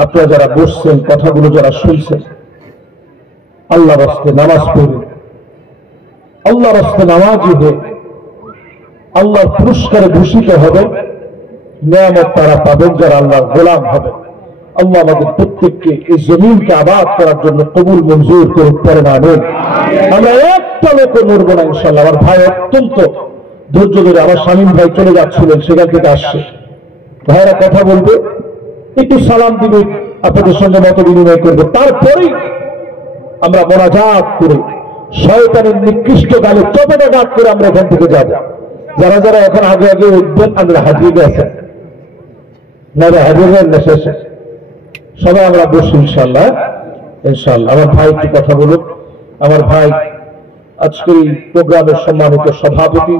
আপনারা যারা বসছেন, কথাগুলো যারা শুনছেন, আল্লাহর রাস্তায় নামাজ পড়বেন, আল্লাহর রাস্তায় নামাজি হয়ে আল্লাহর পুরস্কারে ভূষিত হবে, নিয়ামত তারা পাবেন যারা আল্লাহর গোলাম হবে। আল্লাহ আমাদের প্রত্যেককে এই জমিনকে আবাদ করার জন্য কবুল মঞ্জুর করে পড়েন, আমিন। আমরা একটা লোকে মরবো না ইনশাল্লাহ। আমার ভাই অত্যন্ত ধৈর্য ধরে, আমার শামীম ভাই চলে যাচ্ছিলেন, সেখান থেকে আসছে, ভাইরা কথা বলবে, একটু সালাম দিবে, আপনাদের সঙ্গে মত বিনিময় করবো, তারপরেই আমরা মোনাজাত করে শয়তানের নিকৃষ্ট গালে চপেটাঘাত করে আমরা এখান থেকে যাব। যারা যারা এখন আগে আগে উঠবেন, আমরা হাজির আছেন না, হাজির না শেষে সবাই আমরা বসি ইনশাল্লাহ। ইনশাল্লাহ আমার ভাই একটু কথা বলুন। আমার ভাই আজকে এই প্রোগ্রামের সম্মানিত সভাপতি